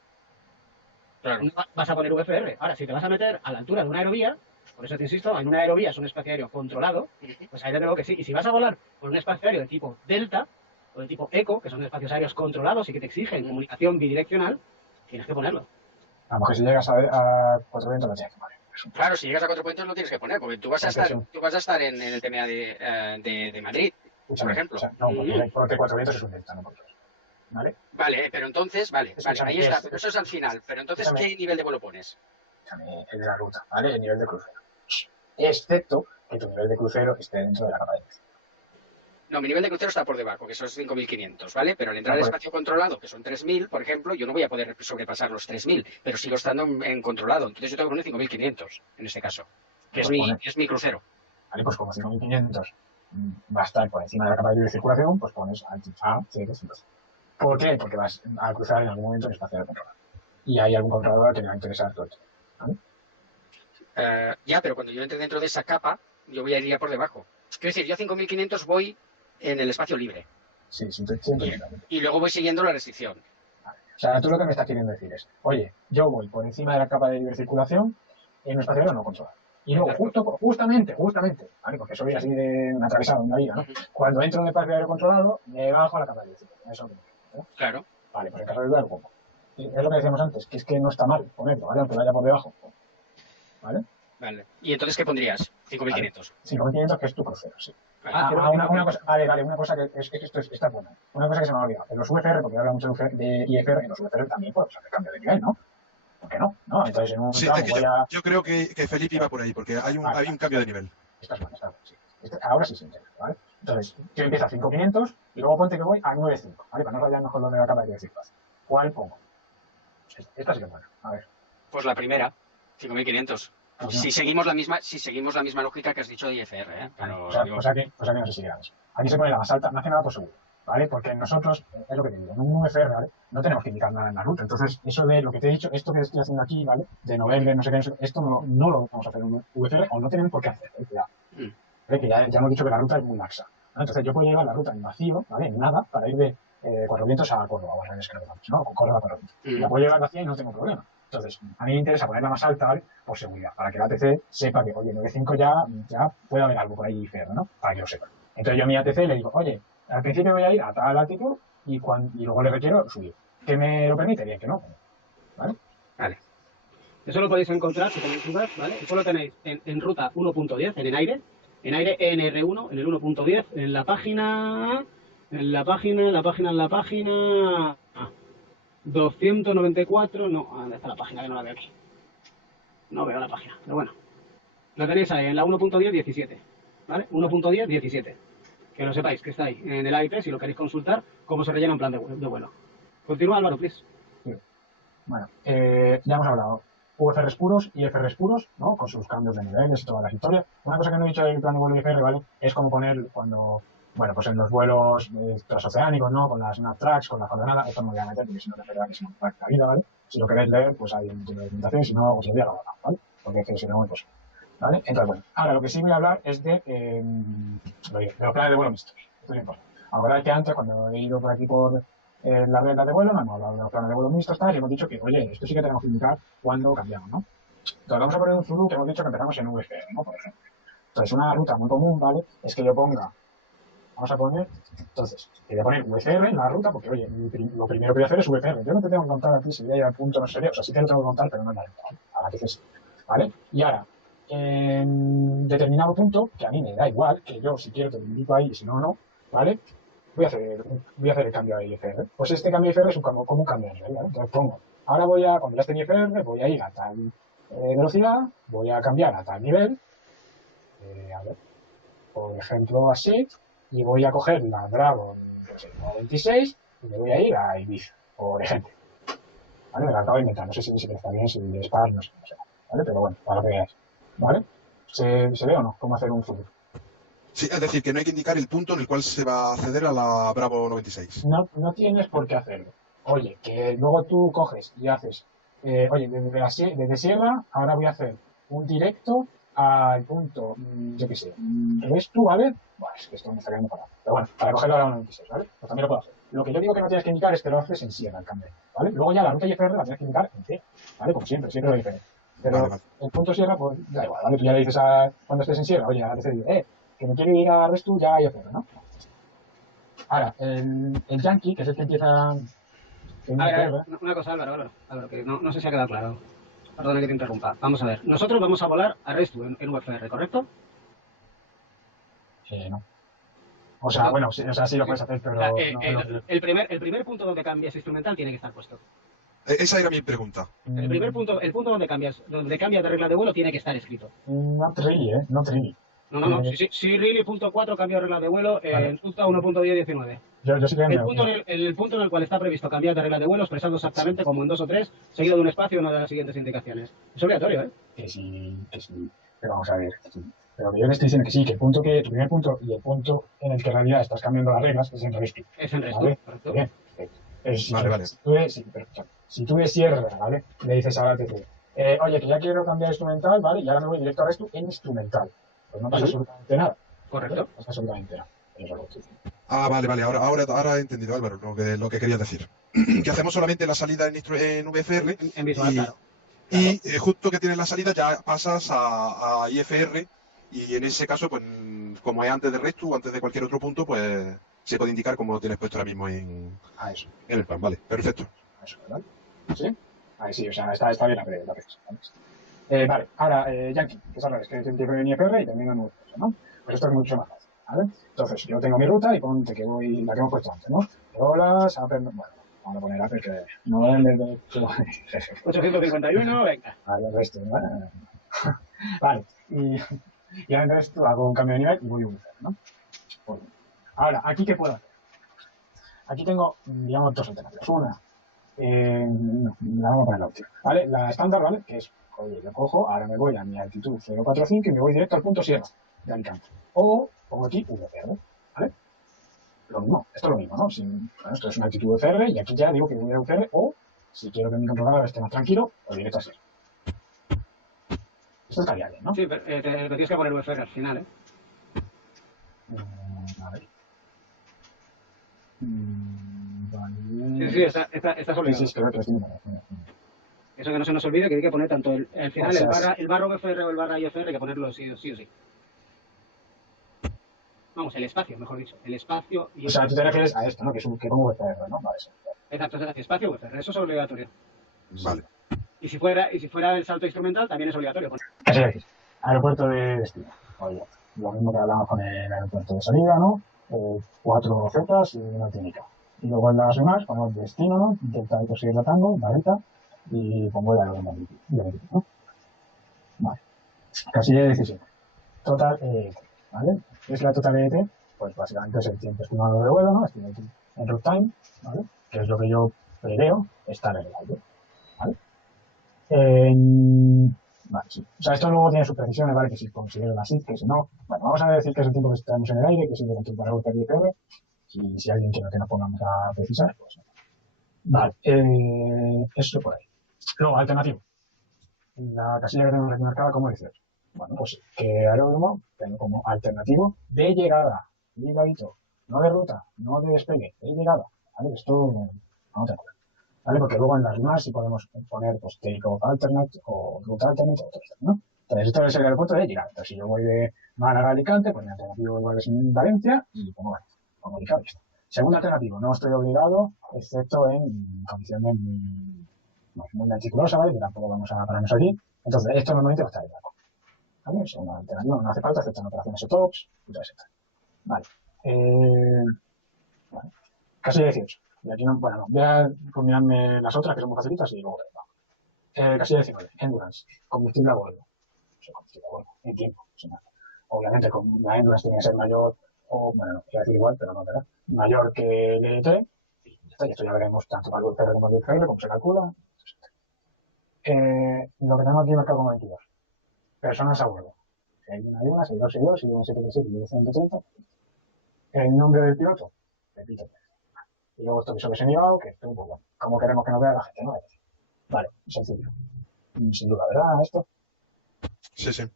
Claro. No vas a poner VFR. Ahora, si te vas a meter a la altura de una aerovía, por eso te insisto, en una aerovía es un espacio aéreo controlado, pues ahí de nuevo que sí. Y si vas a volar por un espacio aéreo de tipo Delta o de tipo ECO, que son espacios aéreos controlados y que te exigen comunicación bidireccional, tienes que ponerlo. A lo mejor si llegas a 4 vientos lo tienes que poner. Claro, si llegas a 4 puntos lo tienes que poner, porque tú vas a estar en el tema de Madrid, por ejemplo. O sea, no, porque 4 vientos es un delta, no por tres. ¿Vale? Vale, pero entonces, vale, Escúchame, ahí está, es- pero eso es al final. Pero entonces, Escúchame. ¿qué nivel de vuelo pones? Escúchame, el de la ruta, ¿vale? El nivel de crucero. Excepto que tu nivel de crucero esté dentro de la capa de crucero. No, mi nivel de crucero está por debajo, que son 5.500, ¿vale? Pero al entrar al Pues- espacio controlado, que son 3.000, por ejemplo, yo no voy a poder sobrepasar los 3.000, pero sigo estando en controlado. Entonces yo tengo que poner 5.500, en este caso, que Pues pone. es mi crucero. ¿Vale? Pues como 5.500 va a estar por encima de la capa de libre circulación, pues pones a 0,500. ¿Por qué? Porque vas a cruzar en algún momento el espacio de controlado. Y hay algún controlador que le va a interesar todo esto. ¿Vale? Ya, pero cuando yo entre dentro de esa capa, yo voy a ir ya por debajo. Quiero decir, yo a 5.500 voy en el espacio libre Sí, siempre. y luego voy siguiendo la restricción. O sea, tú lo que me estás queriendo decir es, oye, yo voy por encima de la capa de libre circulación en un espacio aéreo no controlado. Y luego, justamente, ¿vale? Porque soy así de un atravesado en la vida, ¿no? Cuando entro en el espacio aéreo controlado, me bajo a la capa de libre circulación. Eso es lo que me ¿no? Claro. Vale, pues en caso de duda, ¿cómo? Y es lo que decíamos antes, que es que no está mal ponerlo, ¿vale? Aunque vaya por debajo. ¿Vale? Vale. ¿Y entonces qué pondrías? 5.500. 5.500, que es tu crucero, sí. Vale. Una cosa, vale, una cosa que es que esto está buena. Una cosa que se me ha olvidado. En los VFR, porque habla mucho de IFR, en los VFR también podemos hacer cambio de nivel, ¿no? ¿Por qué no? ¿No? Entonces en un Sí, tramo es que voy a... yo creo que Felipe iba por ahí, porque hay un cambio de nivel. Esta es buena, sí. Ahora sí se entiende, ¿vale? Entonces, yo empiezo a 5.500 y luego ponte que voy a 9.5, ¿vale? Para no rayar mejor lo de la capa de circulación. ¿Cuál pongo? Esta sí que es buena. A ver. Pues la primera, 5.500. Pues no. Si seguimos la misma lógica que has dicho de IFR, ¿eh? Pero, O sea, digo, pues aquí no sé si llegamos. Aquí se pone la más alta, más que nada por seguro, ¿vale? Porque nosotros, es lo que te digo, en un VFR, ¿vale? No tenemos que indicar nada en la ruta. Entonces, eso de lo que te he dicho, esto que estoy haciendo aquí, ¿vale? De noviembre, no sé qué, esto no lo vamos a hacer en un VFR o no tenemos por qué hacer, cuidado. ¿Vale? Que ya hemos dicho que la ruta es muy laxa, ¿no? Entonces, yo puedo llevar la ruta en vacío, ¿vale? En nada, para ir de Cuatro Vientos a Córdoba, o al revés que lo vamos, ¿no? Con Córdoba a Cuatro Vientos. La puedo llevar vacía y no tengo problema. Entonces, a mí me interesa ponerla más alta, ¿vale? Por seguridad, para que la ATC sepa que, oye, 9.5 ya puede haber algo por ahí feo, ¿no? Para que lo sepa. Entonces yo a mi ATC le digo, oye, al principio voy a ir a tal altitud y luego le requiero subir. ¿Que me lo permite? Bien, que no. ¿Vale? Vale. Eso lo podéis encontrar, si tenéis dudas, ¿vale? Eso lo tenéis en ruta 1.10, en aire ENR1, en el 1.10, en la página 294, no, ¿dónde está la página? Que no la veo aquí. No veo la página, pero bueno. Lo tenéis ahí, en la 1.10.17, ¿vale? 1.10.17. Que lo sepáis, que está ahí, en el AIP, si lo queréis consultar, cómo se rellena un plan de vuelo. Continúa, Álvaro, please. Sí. Bueno, ya hemos hablado. UFRs puros, IFRs puros, ¿no? Con sus cambios de niveles y todas las historias. Una cosa que no he dicho del plan de vuelo IFR, ¿vale? Es como poner cuando, bueno, pues en los vuelos transoceánicos, ¿no? Con las NavTracks, con la coordenada, esto no me voy a meter porque si no, de verdad que se me va la vida, ¿vale? Si lo queréis leer, pues hay un montón de documentación, si no, os lo voy a grabar, ¿vale? Porque es que sería muy posible, ¿vale? Entonces, bueno, ahora lo que sí voy a hablar es de los planes de vuelo mixtos. Esto es importante. Ahora que antes, cuando he ido por aquí por las reglas de vuelo, me hemos hablado de los planes de vuelo mixtos, tal, y hemos dicho que, oye, esto sí que tenemos que indicar cuando cambiamos, ¿no? Entonces vamos a poner un Zulu que hemos dicho que empezamos en VFR, ¿no? Por ejemplo. Entonces una ruta muy común, ¿vale? Es que yo ponga, vamos a poner, entonces, voy a poner VFR en la ruta porque, oye, lo primero que voy a hacer es VFR. Yo no te tengo que contar aquí si voy a ir al punto, no sé, o sea, sí te lo tengo que contar, pero no en la ruta, ¿vale? A la que sí, ¿vale? Y ahora, en determinado punto, que a mí me da igual, que yo si quiero te lo indico ahí y si no, no, ¿vale? Voy a hacer el cambio a IFR. Pues este cambio a IFR es como un cambio de nivel, ¿vale? Entonces pongo, ahora cuando ya esté en IFR, voy a ir a tal velocidad, voy a cambiar a tal nivel, a ver, por ejemplo así, y voy a coger la Dragon 26 y me voy a ir a Ibiza, por ejemplo. ¿Vale? Me la acabo de inventar, no sé si está bien, si es par, no sé. ¿vale? Pero bueno, para lo que veáis, ¿vale? ¿Se ve o no? ¿Cómo hacer un futuro? Sí, es decir, que no hay que indicar el punto en el cual se va a acceder a la Bravo 96. No tienes por qué hacerlo. Oye, que luego tú coges y haces, oye, desde Sierra, ahora voy a hacer un directo al punto, yo qué sé, Restu, ¿vale? Bueno, es que esto me está quedando para. Pero bueno, para cogerlo a la 96, ¿vale? Pues también lo puedo hacer. Lo que yo digo que no tienes que indicar es que lo haces en Sierra, el cambio, ¿vale? Luego ya la ruta IFR la tienes que indicar en Sierra, ¿vale? Como siempre lo diferente. Pero Vale, vale. el punto Sierra, pues da igual, ¿vale? Tú ya le dices cuando estés en Sierra, oye, a decidir, que me quiero ir a Restu ya IFR, ¿no? Ahora, el Yankee, que es el que empieza. A ver, una cosa, Álvaro, que no sé si ha quedado claro. Perdona que te interrumpa. Vamos a ver. Nosotros vamos a volar a Restu en VFR, ¿correcto? No. O sea, bueno, sí, o sea, sí lo puedes hacer, pero. O sea, no. el primer punto donde cambias instrumental tiene que estar puesto. Esa era mi pregunta. El punto donde cambias de regla de vuelo tiene que estar escrito. No really, no really. No. Sí, really, punto 4, cambio de regla de vuelo en ruta 1.10.19. Yo sí que El punto en el cual está previsto cambiar de regla de vuelo, expresado exactamente como en 2 o 3, seguido de un espacio y una de las siguientes indicaciones. Es obligatorio, ¿eh? Que sí. Pero vamos a ver. Que sí. Pero que yo le estoy diciendo que sí, que tu primer punto y el punto en el que en realidad estás cambiando las reglas es en Restu. Es en Restu, ¿vale? correcto. Bien. Vale. Si tú de Sierra, ¿vale? Le dices a la TC, oye, que ya quiero cambiar instrumental, ¿vale? Y ahora me voy directo a Restu en instrumental. Pues no pasa absolutamente nada. Correcto. No pasa absolutamente nada. Eso es lo que estoy diciendo. Ah, vale. Ahora he entendido, Álvaro, lo que querías decir. Que hacemos solamente la salida en VFR En visual, claro. y justo que tienes la salida ya pasas a IFR y en ese caso, pues como es antes de Restu o antes de cualquier otro punto, pues se puede indicar como lo tienes puesto ahora mismo en el plan. Vale, perfecto. A eso, ¿verdad? ¿Sí? Ahí sí, o sea, está bien la prensa. Vale, ahora, Yankee, que es al revés, que empieza en IFR y termina en VFR, ¿no? Pues esto es mucho más fácil, ¿vale? Entonces, yo tengo mi ruta y ponte que voy, la que hemos puesto antes, ¿no? Holas, bueno, vamos a poner Apple que no es de 851, venga. Ahí el resto, ¿vale? Vale, y entonces hago un cambio de nivel y voy a VFR, ¿no? Pues, ahora, ¿aquí qué puedo hacer? Aquí tengo, digamos, dos alternativas. Una, no, la vamos a poner la última, ¿vale? La estándar, ¿vale? Que es, oye, lo cojo, ahora me voy a mi altitud 045 y me voy directo al punto Sierra de Alicante. O pongo aquí VFR, ¿vale? Lo mismo, esto es lo mismo, ¿no? Bueno, esto es una altitud VFR y aquí ya digo que voy a VFR o, si quiero que mi controlador esté más tranquilo, pues directo a Sierra. Esto estaría bien, ¿no? Sí, pero te tienes que poner VFR al final, ¿eh? A ver. Vale. Sí, estás obligado. Sí, creo que estoy. Eso que no se nos olvide que hay que poner tanto el final, O sea, el barra VFR o el barra IFR, hay que ponerlo sí o sí. Vamos, el espacio, mejor dicho. El espacio y... O sea, tú te refieres a esto, ¿no? Que pongo VFR, ¿no? Vale, sí. Exacto, espacio VFR, eso es obligatorio. Vale. Y si fuera el salto instrumental, también es obligatorio. Así es. Aeropuerto de destino. Oye, lo mismo que hablamos con el aeropuerto de salida, ¿no? 4 zetas y una técnica. Y luego en las demás ponemos destino, ¿no? Intenta conseguir la tango, varita, y pongo el aeropuerto, ¿no? Vale. Casilla 17. Total ET, ¿vale? ¿Qué es la total ET? Pues básicamente es el tiempo estimado de vuelo, ¿no? Estimado en route time, ¿vale? Que es lo que yo preveo estar en el aire, ¿vale? Vale, sí. O sea, esto luego tiene sus precisiones, ¿vale? Que si considero la SID, que si no. Bueno, vamos a decir que es el tiempo que estamos en el aire, que es el de control para volver IFR. Y si alguien quiere que nos pongamos a precisar, pues. Vale, eso por ahí. Luego, alternativo. La casilla que tenemos aquí marcada como 18. Bueno, pues que aeródromo tengo como alternativo de llegada. Ligadito. No de ruta, no de despegue, de llegada. ¿Vale? Esto no te acuerdas. ¿Vale? Porque luego en las demás sí podemos poner pues take off alternate o route alternate o todo esto, ¿no? Entonces esto es el aeropuerto de llegada. Entonces si yo voy de Málaga a Alicante, pues mi alternativo igual es en Valencia y pongo Valencia. Pongo Alicante. Segundo alternativo, no estoy obligado, excepto en condiciones muy meticulosas, ¿vale? Que tampoco vamos a pararnos aquí. Entonces esto normalmente va a estar en blanco. ¿Vale? Segunda alternativa, no hace falta, excepto en operaciones tops y todo eso. Vale. Bueno. Casi 18. Y aquí no, bueno, no, voy a combinarme las otras que son muy facilitas y luego casi 19. Endurance. Combustible a bordo. Combustible a bordo. En tiempo. Obviamente con la endurance tiene que ser mayor, o bueno, no, quiero decir igual, pero no, ¿verdad? Mayor que el ET. Y esto ya veremos tanto para el VFR como el IFR, como se calcula. lo que tenemos aquí marcado como 22. Personas a bordo. Si hay una y una, si hay dos y dos, si hay un 737 y un 130. El nombre del piloto, repito. Y luego esto que solo es enviado, que esto, pues bueno, como queremos que nos vea la gente, ¿no? Vale, sencillo. Sin duda, ¿verdad? Esto. Sí, sí.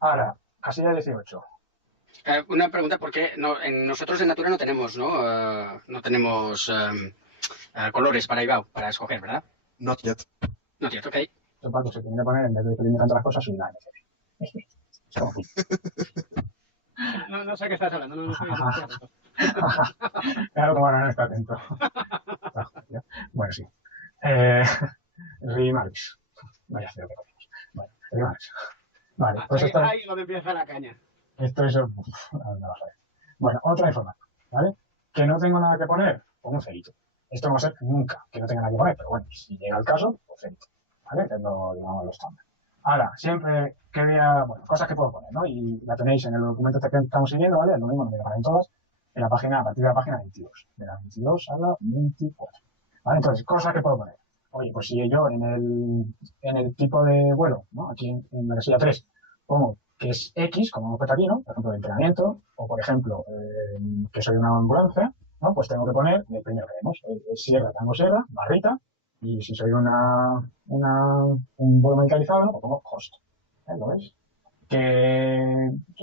Ahora, casilla 18. Una pregunta, ¿por qué nosotros en Natura no tenemos, ¿no? No tenemos colores para IBAO, para escoger, ¿verdad? Not yet. No, cierto, ok. Esto Paco se tiene que poner, en vez de pedirme tantas cosas, una NC. Es como así. No sé qué estás hablando, no estoy atento. Claro, como no está atento. Bueno, sí. Remarks. Vaya feo que ponemos. Bueno, Remarks. Vale, pues esto, Ahí es donde empieza la caña. esto es... vamos a ver. Bueno, otra información, ¿vale? Que no tengo nada que poner, pongo un cerito. Esto no va a ser nunca que no tenga nada que poner, pero bueno, si llega el caso, pues cerito. ¿Vale? Que es lo estándar. Ahora, siempre que vea, bueno, cosas que puedo poner, ¿no? Y la tenéis en el documento que estamos siguiendo, ¿vale? Lo mismo, no me lo en todas, en la página, a partir de la página 22. De la 22 a la 24. ¿Vale? Entonces, cosas que puedo poner. Oye, pues si yo en el tipo de vuelo, ¿no? Aquí en la casilla 3, pongo que es X, como petardino, por ejemplo, de entrenamiento, o por ejemplo, que soy una ambulancia, ¿no? Pues tengo que poner el primero que vemos, sierra, tango sierra, barrita, y si soy un vuelo medicalizado, ¿no? Pues pongo host. ¿Lo ves? Yo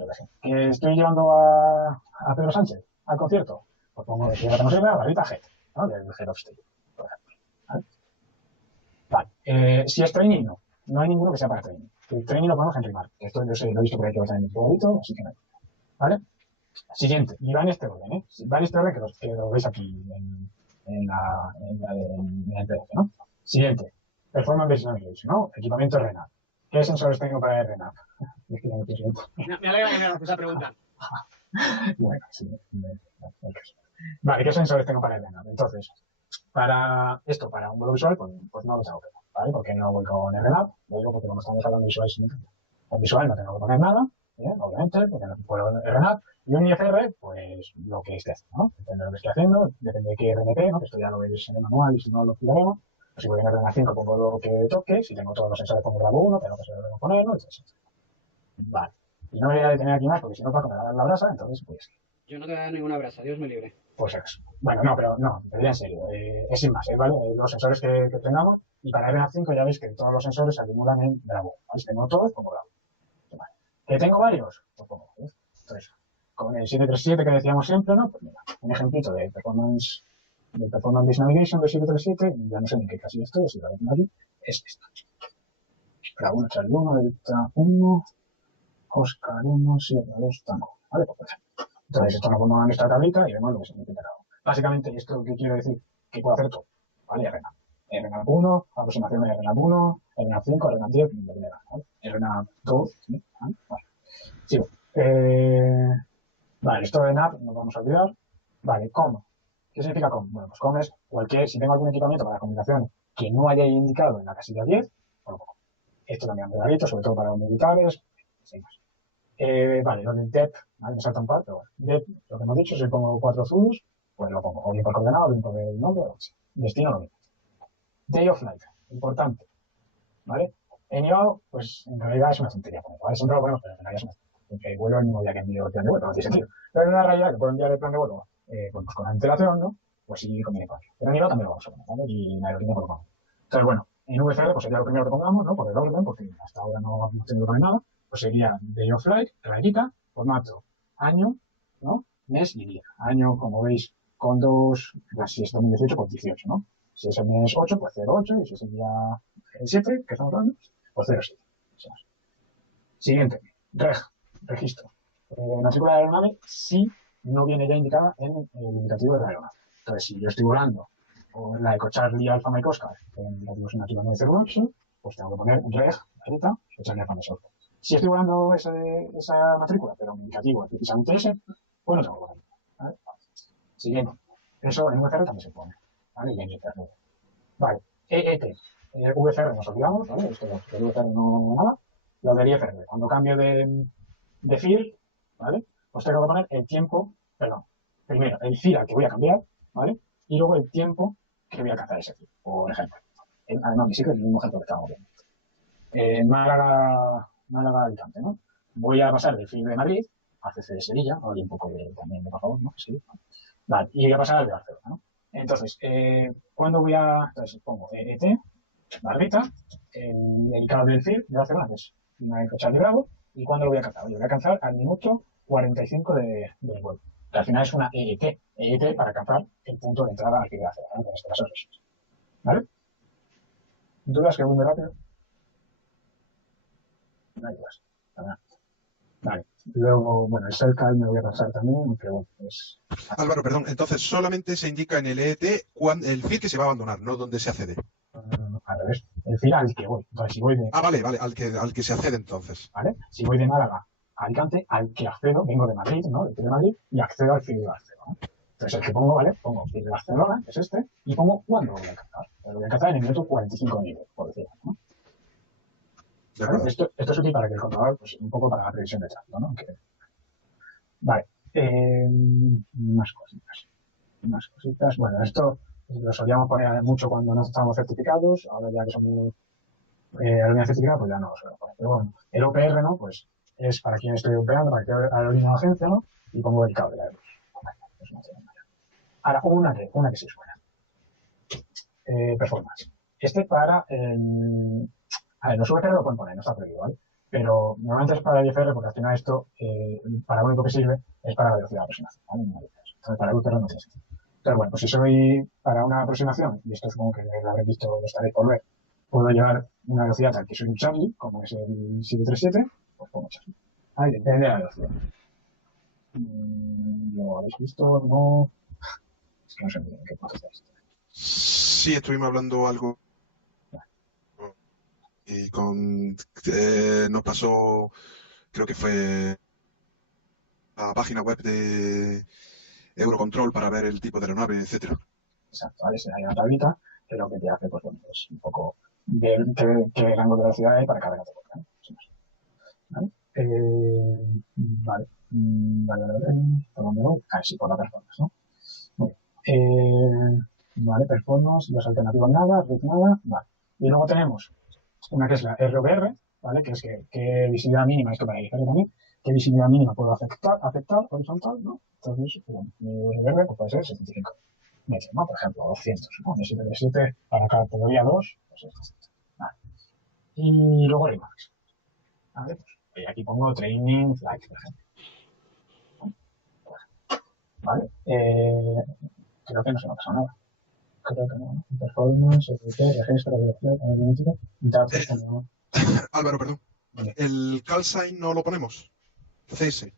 qué sé, que estoy llevando a Pedro Sánchez al concierto, pues pongo sierra, tango sierra, barrita, head, ¿no? Del head of state, por ejemplo. ¿Vale? Vale. Si es training, no. No hay ninguno que sea para training. El training lo ponemos en Remark. Esto yo sé, lo he visto por ahí que va a estar en el cuadrito, así que no hay. ¿Vale? Siguiente. Y va en este orden, ¿eh? Va en este orden que lo veis aquí en el PDF, ¿no? Siguiente. Performance Based Navigation, ¿no? Equipamiento RNAV. ¿Qué sensores tengo para RNAV? Me alegra que me hagas esa pregunta. Bueno, sí. Vale, ¿qué sensores tengo para RNAV? Entonces, para esto, para un vuelo visual, pues no lo tengo que poner, ¿vale? Porque no voy con RNAV, lo digo porque como estamos hablando de visual, con visual no tengo que poner nada, obviamente, porque no puedo RNAV, y un IFR, pues lo que esté haciendo, ¿no? Depende de lo que esté haciendo, depende de qué RNP, ¿no? Que esto ya lo veis en el manual y si no lo explicaremos. Pues si voy en RNAV 5 pongo lo que toque, si tengo todos los sensores pongo grado 1, tengo que se lo debo poner, ¿no? Entonces, vale. Y no me voy a detener aquí más porque si no Paco me da la brasa, entonces pues... Yo no te da ninguna brasa, Dios me libre. Pues eso. Bueno, no, pero no, te diría en serio. Es sin más, ¿vale? Los sensores que tengamos, y para RNAV 5 ya veis que todos los sensores se acumulan en Bravo. ¿Vale? Si tengo todos, pongo Bravo. Vale. ¿Que tengo varios? Pues pongo. Entonces, con el 737 que decíamos siempre, ¿no? Pues mira, un ejemplito de Performance Based Navigation del 737, ya no sé ni qué casi esto, si lo tengo aquí, es esto. Bravo 1, Charlie 1, Delta 1, Oscar 1, Sierra 2, Tango. ¿Vale? Pues entonces, esto lo pongo en nuestra tablita y vemos lo que se necesita cada uno. Básicamente, ¿esto qué quiere decir? Que puedo hacer todo. ¿Vale? RNAV. RNAV 1, aproximación de RNAV 1, RNAV 5, RNAV 10, lo que me da. ¿Vale? RNAV 2, ¿sí? ¿Vale? Sigo. Vale, esto de NAV nos vamos a olvidar. Vale, COM. ¿Qué significa COM? Bueno, pues COM es si tengo algún equipamiento para comunicación que no haya indicado en la casilla 10, pues lo pongo. Esto también es clarito, sobre todo para los militares, sin más. Vale, lo del DEP, ¿vale? Me salta un par, pero bueno. DEP, lo que hemos dicho, si pongo 4 zulos, pues lo pongo. O bien por coordenado, o bien por el nombre, o lo que sea. Destino lo mismo. Day of Flight, importante, ¿vale? En IO, pues en realidad es una tontería. ¿Vale? Siempre lo ponemos, pero en realidad es una tontería. Porque vuelo el mismo día que envío el plan de vuelo, no tiene sentido. Pero en la realidad, que puedo enviar el plan de vuelo pues con antelación, ¿no? Pues sí conviene ponerlo. Pero en IO también lo vamos a poner, ¿vale? Y en aerolínea por lo pongo. Entonces, bueno, en VCR, pues sería lo primero que pongamos, ¿no? Por el orden, porque hasta ahora no tengo que poner nada. Pues sería Day of Flight, rayita, formato, año, ¿no? Mes y día. Año, como veis, con dos, si es 2018, pues 18, ¿no? Si es el mes 8, pues 08, y si es el día 7, que estamos hablando, pues 07. Siguiente, registro. Matrícula de aeronave, sí no viene ya indicada en el indicativo de la aeronave. Entonces, si yo estoy volando o en la Eco Charlie Alfa Mike Oscar, que el indicativo es una tira 908, pues tengo que poner reg, ahorita, Charlie Alfa Mike Oscar. Si estoy volando esa matrícula, pero mi indicativo es precisamente ese, pues no tengo que poner. ¿Vale? Siguiente. Eso en VCR también se pone. ¿Vale? Y en IFR. Vale. EET. VCR nos olvidamos, ¿vale? Esto de VCR no nada. Lo del IFR. Cuando cambio de FIR, ¿vale? Pues tengo que poner el tiempo, perdón. Primero, el FIR al que voy a cambiar, ¿vale? Y luego el tiempo que voy a alcanzar ese FIR. Por ejemplo, el no, ni siquiera el mismo ejemplo que estábamos viendo. Málaga, Alicante, ¿no? Voy a pasar del FIB de Madrid a CC de Sevilla, ahora un poco también de por favor, ¿no? Sí, ¿no? Vale, y voy a pasar al de Barcelona, ¿no? Entonces, ¿cuándo voy a...? Entonces pongo ET, barrita, el cable del FIB de Barcelona, que es una fecha de Bravo, ¿y cuándo lo voy a alcanzar? Lo voy a alcanzar al minuto 45 del vuelo, que al final es una ET para alcanzar el punto de entrada al FIB de Barcelona, ¿no? En este caso es eso, ¿vale? ¿Dudas que voy muy rápido? No hay dudas. Vale. Luego, bueno, el Selcal me voy a pasar también, aunque bueno, es... Álvaro, perdón, entonces solamente se indica en el EET el FIR que se va a abandonar, no donde se accede. Al revés, el FIR al que voy. Entonces, si voy de... Vale, al que se accede entonces. ¿Vale? Si voy de Málaga a Alicante, al que accedo, vengo de Madrid, ¿no? Del FIR de Madrid, y accedo al FIR de Barcelona. Entonces, el que pongo, ¿vale? Pongo FIR de Barcelona, que es este, y pongo cuándo lo voy a alcanzar. Lo voy a alcanzar en el minuto 45 de nivel, por decirlo, ¿no? ¿Vale? Esto es útil para que el controlador, pues un poco para la previsión de tráfico, ¿no? Vale. Más cositas. Bueno, esto lo solíamos poner mucho cuando no estábamos certificados. Ahora ya que somos aerolínea certificada, pues ya no lo suelo poner. Pero bueno, el OPR, ¿no? Pues es para quien estoy operando, para que aerolínea o agencia, ¿no? Y pongo el cable de ahora, una que sí suena. Performance. Este para... a ver, los VFR lo pueden poner, no está prohibido, ¿vale? Pero normalmente es para el IFR porque al final esto, para lo único que sirve es para la velocidad de aproximación, ¿vale? Entonces para el VFR no tiene sentido. Entonces, bueno, pues si soy para una aproximación, y esto supongo que lo habréis visto, lo estaréis por ver, puedo llevar una velocidad al que soy un Charlie, como es el 737, pues pongo Charlie. Ahí depende de la velocidad. ¿Lo habéis visto? No. Es que no sé muy bien qué punto está esto. Sí, estuvimos hablando algo. Y nos pasó, creo que fue la página web de Eurocontrol para ver el tipo de aeronave, etcétera. Exacto, ¿vale? Hay una tablita que lo que te hace, pues bueno, es un poco ver qué rango de velocidad hay para cada categoría, ¿no? ¿Vale? ¿Por dónde voy? Sí, por la performance, ¿no? Muy bien. Vale, performance, las alternativas nada, rig nada, vale. Y luego tenemos una que es la RVR, ¿vale? Que es que visibilidad mínima, esto para IFR también, qué visibilidad mínima puedo afectar horizontal, ¿no? Entonces, bueno, mi RVR pues puede ser 75 metros, ¿no? Por ejemplo, 200, ¿no? De 737 para categoría 2, pues es 200. Vale. Y luego Remax. ¿Vale? Pues aquí pongo Training Flight, por ejemplo. ¿Vale? Creo que no se me ha pasado nada. Creo que no. Performance, registro, analítica, datos, no. Álvaro, perdón. ¿El call sign no lo ponemos? CS.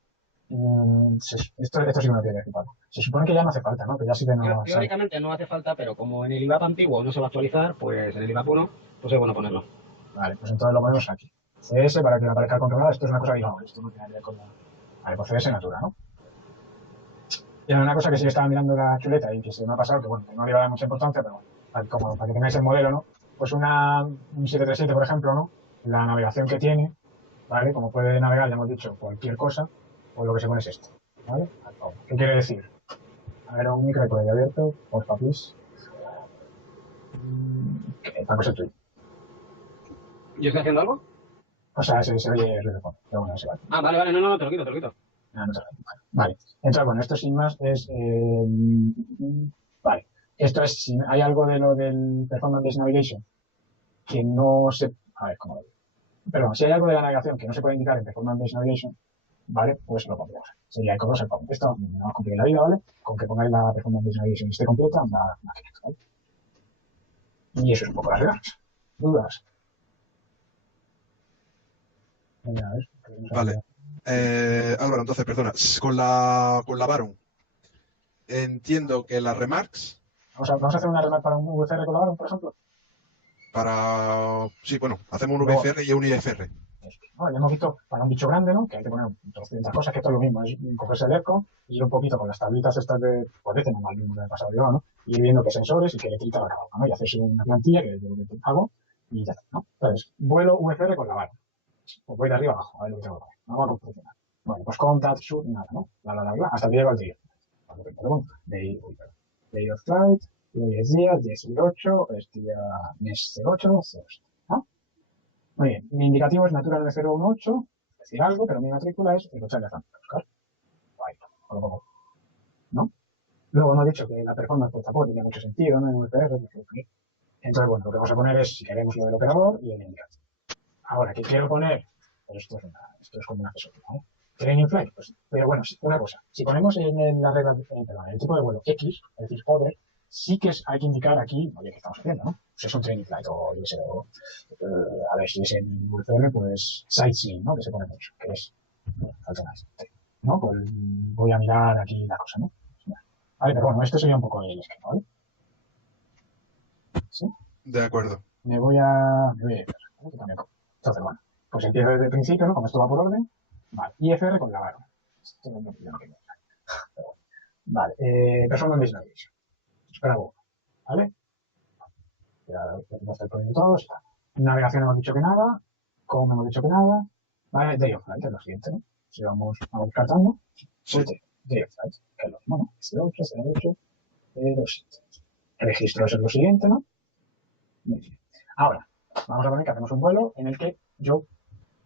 Esto sí que me tiene que falta. Se supone que ya no hace falta, ¿no? Que ya sí que no. Teóricamente no hace falta, pero como en el IVAP antiguo no se va a actualizar, pues en el IVAP 1, pues es bueno ponerlo. Vale, pues entonces lo ponemos aquí. CS para que me aparezca controlado. Esto es una cosa que digamos, esto no tiene que ver con la. Vale, pues CS Natura, ¿no? Y una cosa que sí que estaba mirando la chuleta y que se me ha pasado, que bueno, que no le iba a dar mucha importancia, pero bueno, como para que tengáis el modelo, ¿no? Pues un 737, por ejemplo, ¿no? La navegación que tiene, ¿vale? Como puede navegar, ya hemos dicho, cualquier cosa, pues lo que se pone es esto, ¿vale? ¿Qué quiere decir? A ver, un micro por ahí abierto, porfa, please. Para cosa tuya. ¿Yo estoy haciendo algo? O sea, se oye ruido de fondo, pero bueno, se va. Ah, vale, no, te lo quito. Vale. Entonces, bueno, esto sin más es... vale. Esto es, si hay algo de lo del Performance Navigation que no se... A ver, ¿cómo lo digo? Perdón, si hay algo de la navegación que no se puede indicar en Performance Navigation, ¿vale? Pues lo pondremos. Sería como se pone. Esto no os complique la vida, ¿vale? Con que pongáis la Performance Navigation y esté completa, nada, ¿vale? Y eso es un poco las reglas. ¿Dudas? Venga, a ver. Vale. Álvaro, entonces, perdona. Con la Baron, entiendo que las remarks... Vamos a hacer una remarca para un VFR con la Baron, por ejemplo. Sí, bueno, hacemos un VFR y un IFR. Ya hemos visto para un bicho grande, ¿no? Que hay que poner 200 cosas, que esto es lo mismo, es cogerse el ERCO y ir un poquito con las tablitas estas de, pues este no mal mismo que he pasado yo, ¿no? Y ir viendo qué sensores y qué letrita va a acabar, ¿no? Y hacerse una plantilla, que es lo que hago, y ya está, ¿no? Entonces, vuelo VFR con la barra. Pues voy de arriba abajo, a ver lo que tengo que hacer. No va a funcionar. Bueno, pues contact, shoot, nada, ¿no? Hasta que llego al día. Day of flight, y hoy es día 18, es día mes 08, 07, ¿no? Muy bien, mi indicativo es natural de 018, es decir algo, pero mi matrícula es el 8 de San Oscar. Guay, o lo pongo, ¿no? Luego no he dicho que la performance por tampoco tenía mucho sentido, ¿no? En un UPR, entonces, bueno, lo que vamos a poner es, si queremos, lo del operador y el indicativo. Ahora, ¿qué quiero poner? Pues esto es como un accesorio, ¿vale? Training flight, pues, pero bueno, una cosa, si ponemos en la regla, perdón, el tipo de vuelo X, es decir, other, sí que hay que indicar aquí, oye, ¿qué estamos haciendo, no? Pues es un training flight, o yo sé, a ver, si es en VFR, pues sightseeing, ¿no? Que se pone mucho, que es, falta más, ¿no? Pues voy a mirar aquí la cosa, ¿no? Vale, pero bueno, esto sería un poco el esquema, ¿vale? ¿Sí? De acuerdo. Me voy a ir, ¿vale? Entonces, bueno, pues empiezo desde el principio, ¿no? Como esto va por orden. Vale, IFR con la barra. Esto no quiero. Vale, Performance Navigation. Bravo, ¿vale? Ya no estoy poniendo todos. Navegación hemos dicho que nada. Com hemos dicho que nada. Vale, Day of Flight es lo siguiente, ¿no? Si vamos descartando. Sí. Day of Flight, que es lo mismo, ¿no? S8, C8, 07. Registros es lo siguiente, ¿no? Muy bien. Ahora, vamos a poner que hacemos un vuelo en el que yo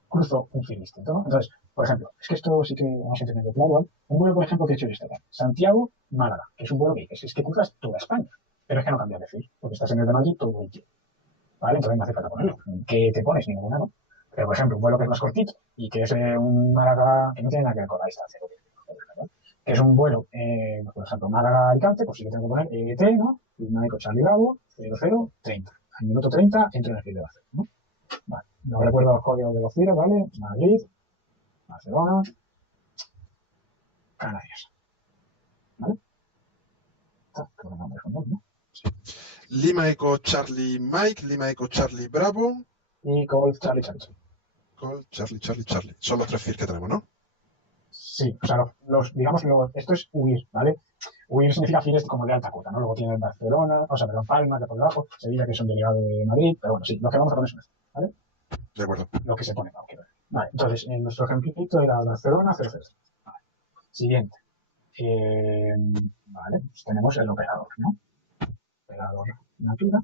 cruzo un fin distinto, ¿no? Entonces, por ejemplo, es que esto sí que vamos a entender claro, ¿vale? Un vuelo, por ejemplo, que he hecho yo esta tarde. Santiago-Málaga, que es un vuelo que es que cruzas toda España. Pero es que no cambias de fil, porque estás en el de Madrid todo el tiempo. ¿Vale? Entonces no hace falta ponerlo. ¿Qué te pones? Ninguna, ¿no? Pero, por ejemplo, un vuelo que es más cortito y que es un Málaga, que no tiene nada que ver con la distancia, ¿no? Que es un vuelo, por ejemplo, Málaga-Alicante, pues sí que tengo que poner ET, ¿no? Y una eco Charlie Bravo, 0030. Al minuto 30 entro en el fil de Barcelona, ¿no? Vale. No recuerdo los códigos de los giros, ¿vale? Madrid, Barcelona, Canarias. ¿Vale? Qué buen nombre, ¿no? Lima Eco Charlie Mike, Lima Eco Charlie Bravo, Y Golf Charlie Charlie. Col Charlie Charlie Charlie. Son los tres FIR que tenemos, ¿no? Sí, o sea, digamos, esto es huir, ¿vale? Huir significa fines como de alta cuota, ¿no? Luego tienen Barcelona, o sea, perdón, Palma, que por debajo, Sevilla, que son derivados de Madrid, pero bueno, sí, lo que vamos a poner son estos, ¿vale? De acuerdo. Lo que se pone, no, quiero ver. Vale, entonces, en nuestro ejemplito era Barcelona 00. Vale. Siguiente. Vale, pues tenemos el operador, ¿no? Operador natura,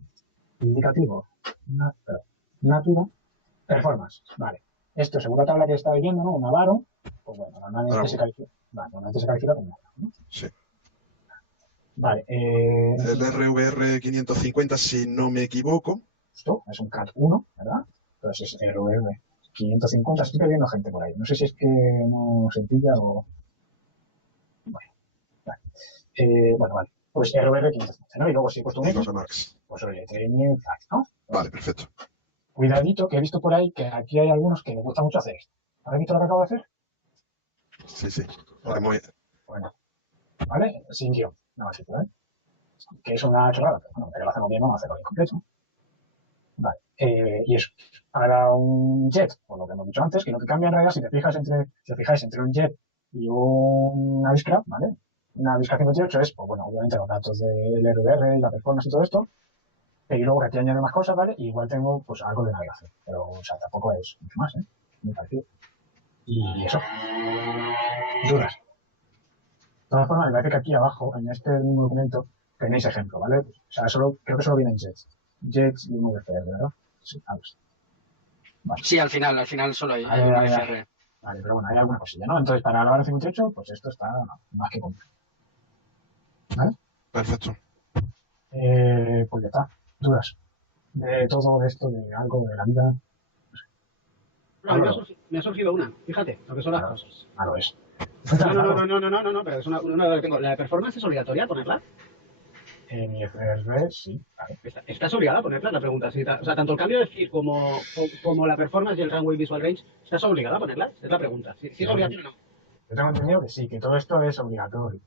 indicativo, natura, performance, vale. Esto, según la tabla que está viendo, ¿no? Un Avaro, pues bueno, normalmente se califica, vale, con nada, ¿no? Sí. Vale, El RVR 550, si no me equivoco. esto es un CAT 1, ¿verdad? Entonces es RVR 550, estoy perdiendo gente por ahí. No sé si es que no se pilla o... Bueno, vale. Bueno, vale. Pues RVR 550, ¿no? Y luego si he puesto un X, pues oye, training flags, ¿no? Vale, perfecto. Cuidadito, que he visto por ahí que aquí hay algunos que les gusta mucho hacer esto. ¿Habéis visto lo que acabo de hacer? Sí, sí. Bueno, ¿vale? Sin guión. No va a ser, ¿eh? Que es una chorrada, pero bueno, pero lo hacemos bien, vamos a hacerlo incompleto. Vale, y eso. Ahora un jet, por lo que hemos dicho antes, que lo que cambia en realidad, si os fijáis entre un jet y un Aviscraft, ¿vale? Una Aviscraft 58 es, pues bueno, obviamente los datos del RVR y la performance y todo esto, y luego que aquí añado más cosas, ¿vale? Y igual tengo, pues, algo de navegación, pero, o sea, tampoco es mucho más, ¿eh? Muy parecido. Y eso. Dudas. De todas formas, me parece que aquí abajo, en este mismo documento, tenéis ejemplo, ¿vale? O sea, creo que solo vienen jets. Jets y un VFR, ¿verdad? Sí, a ver. Vale. Sí, al final solo hay un VFR. Vale, pero bueno, hay alguna cosilla, ¿no? Entonces, para la hora 58, pues esto está más que completo. ¿Vale? Perfecto. Pues ya está. Dudas. De todo esto, de algo, de la vida. Me ha surgido una, fíjate, lo que son las cosas. Claro, es. No, pero es una que tengo. ¿La performance es obligatoria ponerla? En IFR, sí. Vale. ¿Estás obligada a ponerla? La pregunta. O sea, tanto el cambio de FIR como la performance y el runway visual range, ¿estás obligada a ponerla? Es la pregunta. Si es obligatorio o no. Yo tengo entendido que sí, que todo esto es obligatorio.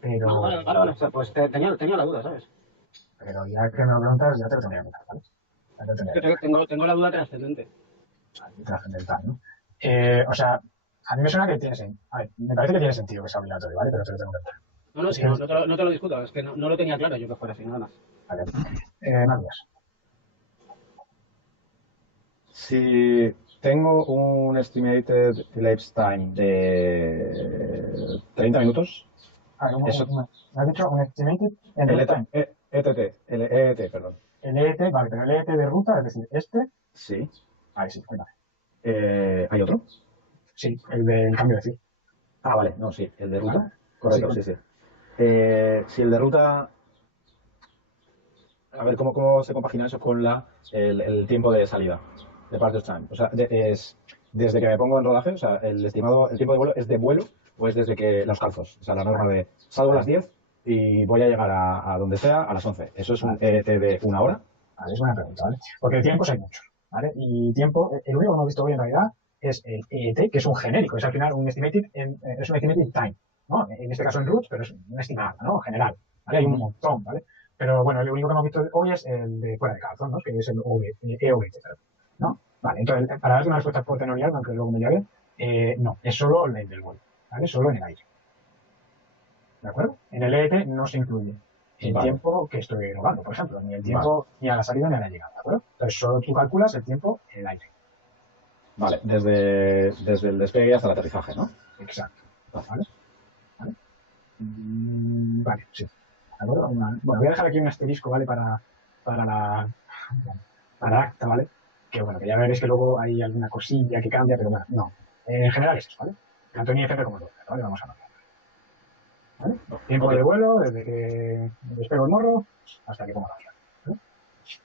Pero... No, vale. O sea, pues tenía la duda, ¿sabes? Pero ya que me lo preguntas, ya te lo tendría que contar, ¿vale? Ya te lo tendría que contar. Tengo la duda trascendente. Trascendental, ¿no? O sea, a mí me suena que tiene sentido. A ver, me parece que tiene sentido que sea obligatorio, ¿vale? Pero te lo tengo que contar. No, sí, no te lo discuto, es que no lo tenía claro yo que fuera así, nada más. Vale. Matías. Si tengo un estimated elapsed time de 30 minutos, ¿Me has dicho un estimated en real time? ETT, el EET, perdón. El EET, vale, pero el EET de ruta, es decir, este, Sí. ahí sí, cuéntame. ¿Hay otro? Sí, el del cambio de CIR. Ah, vale, no, sí, el de ruta. Vale. Correcto, Sí, sí, sí. Si el de ruta, a ver, ¿cómo se compagina eso con el tiempo de salida? Departure time. O sea, es desde que me pongo en rodaje, o sea, el tiempo de vuelo, ¿es de vuelo o es desde que los calzos? O sea, la norma de salgo a las 10 y voy a llegar a donde sea a las 11. ¿Eso es un EET de una hora? Vale, es buena pregunta, ¿vale? Porque de tiempos hay muchos, ¿vale? Y tiempo, el único que hemos visto hoy en realidad es el EET, que es un genérico, es al final un estimated, es un estimated time, ¿no? En este caso en routes, pero es una estimada, ¿no? General, ¿vale? Hay un montón, ¿vale? Pero bueno, el único que hemos visto hoy es el de fuera de calzón, ¿no? Que es el EOVT, ¿no? Vale, entonces, para darte una respuesta portenorial, aunque luego me llave, no, es solo el del vuelo, ¿vale? Solo en el aire. ¿De acuerdo? En el EET no se incluye el Vale. tiempo que estoy rodando, por ejemplo, ni el tiempo ni a la salida ni a la llegada, ¿de acuerdo? Entonces, solo tú calculas el tiempo en el aire. Vale, desde el despegue hasta el aterrizaje, ¿no? Exacto. ¿Vale? ¿Vale? Vale, sí. ¿De acuerdo? Bueno, voy a dejar aquí un asterisco, ¿vale? Para acta, ¿vale? Que bueno, que ya veréis que luego hay alguna cosilla que cambia, pero bueno, no. En general es eso, ¿vale? Tanto en IFR como en Doppler, ¿vale? Vamos a notar. ¿Vale? Tiempo de vuelo, desde que despego el morro hasta que pongo la avión, ¿vale?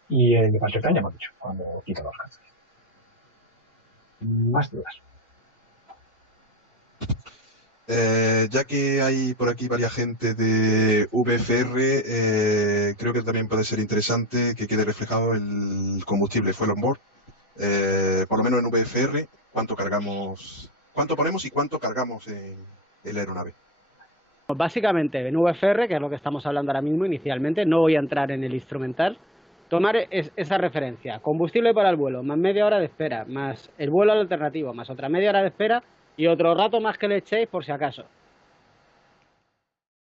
Y el departure time ya hemos dicho, cuando quito los calzos. Más dudas. Ya que hay por aquí varias gente de VFR, creo que también puede ser interesante que quede reflejado el combustible fuel on board. Por lo menos en VFR, cuánto ponemos y cuánto cargamos en la aeronave. Pues básicamente en VFR, que es lo que estamos hablando ahora mismo inicialmente, no voy a entrar en el instrumental, tomar esa referencia, combustible para el vuelo, más media hora de espera, más el vuelo alternativo, más otra media hora de espera y otro rato más que le echéis por si acaso.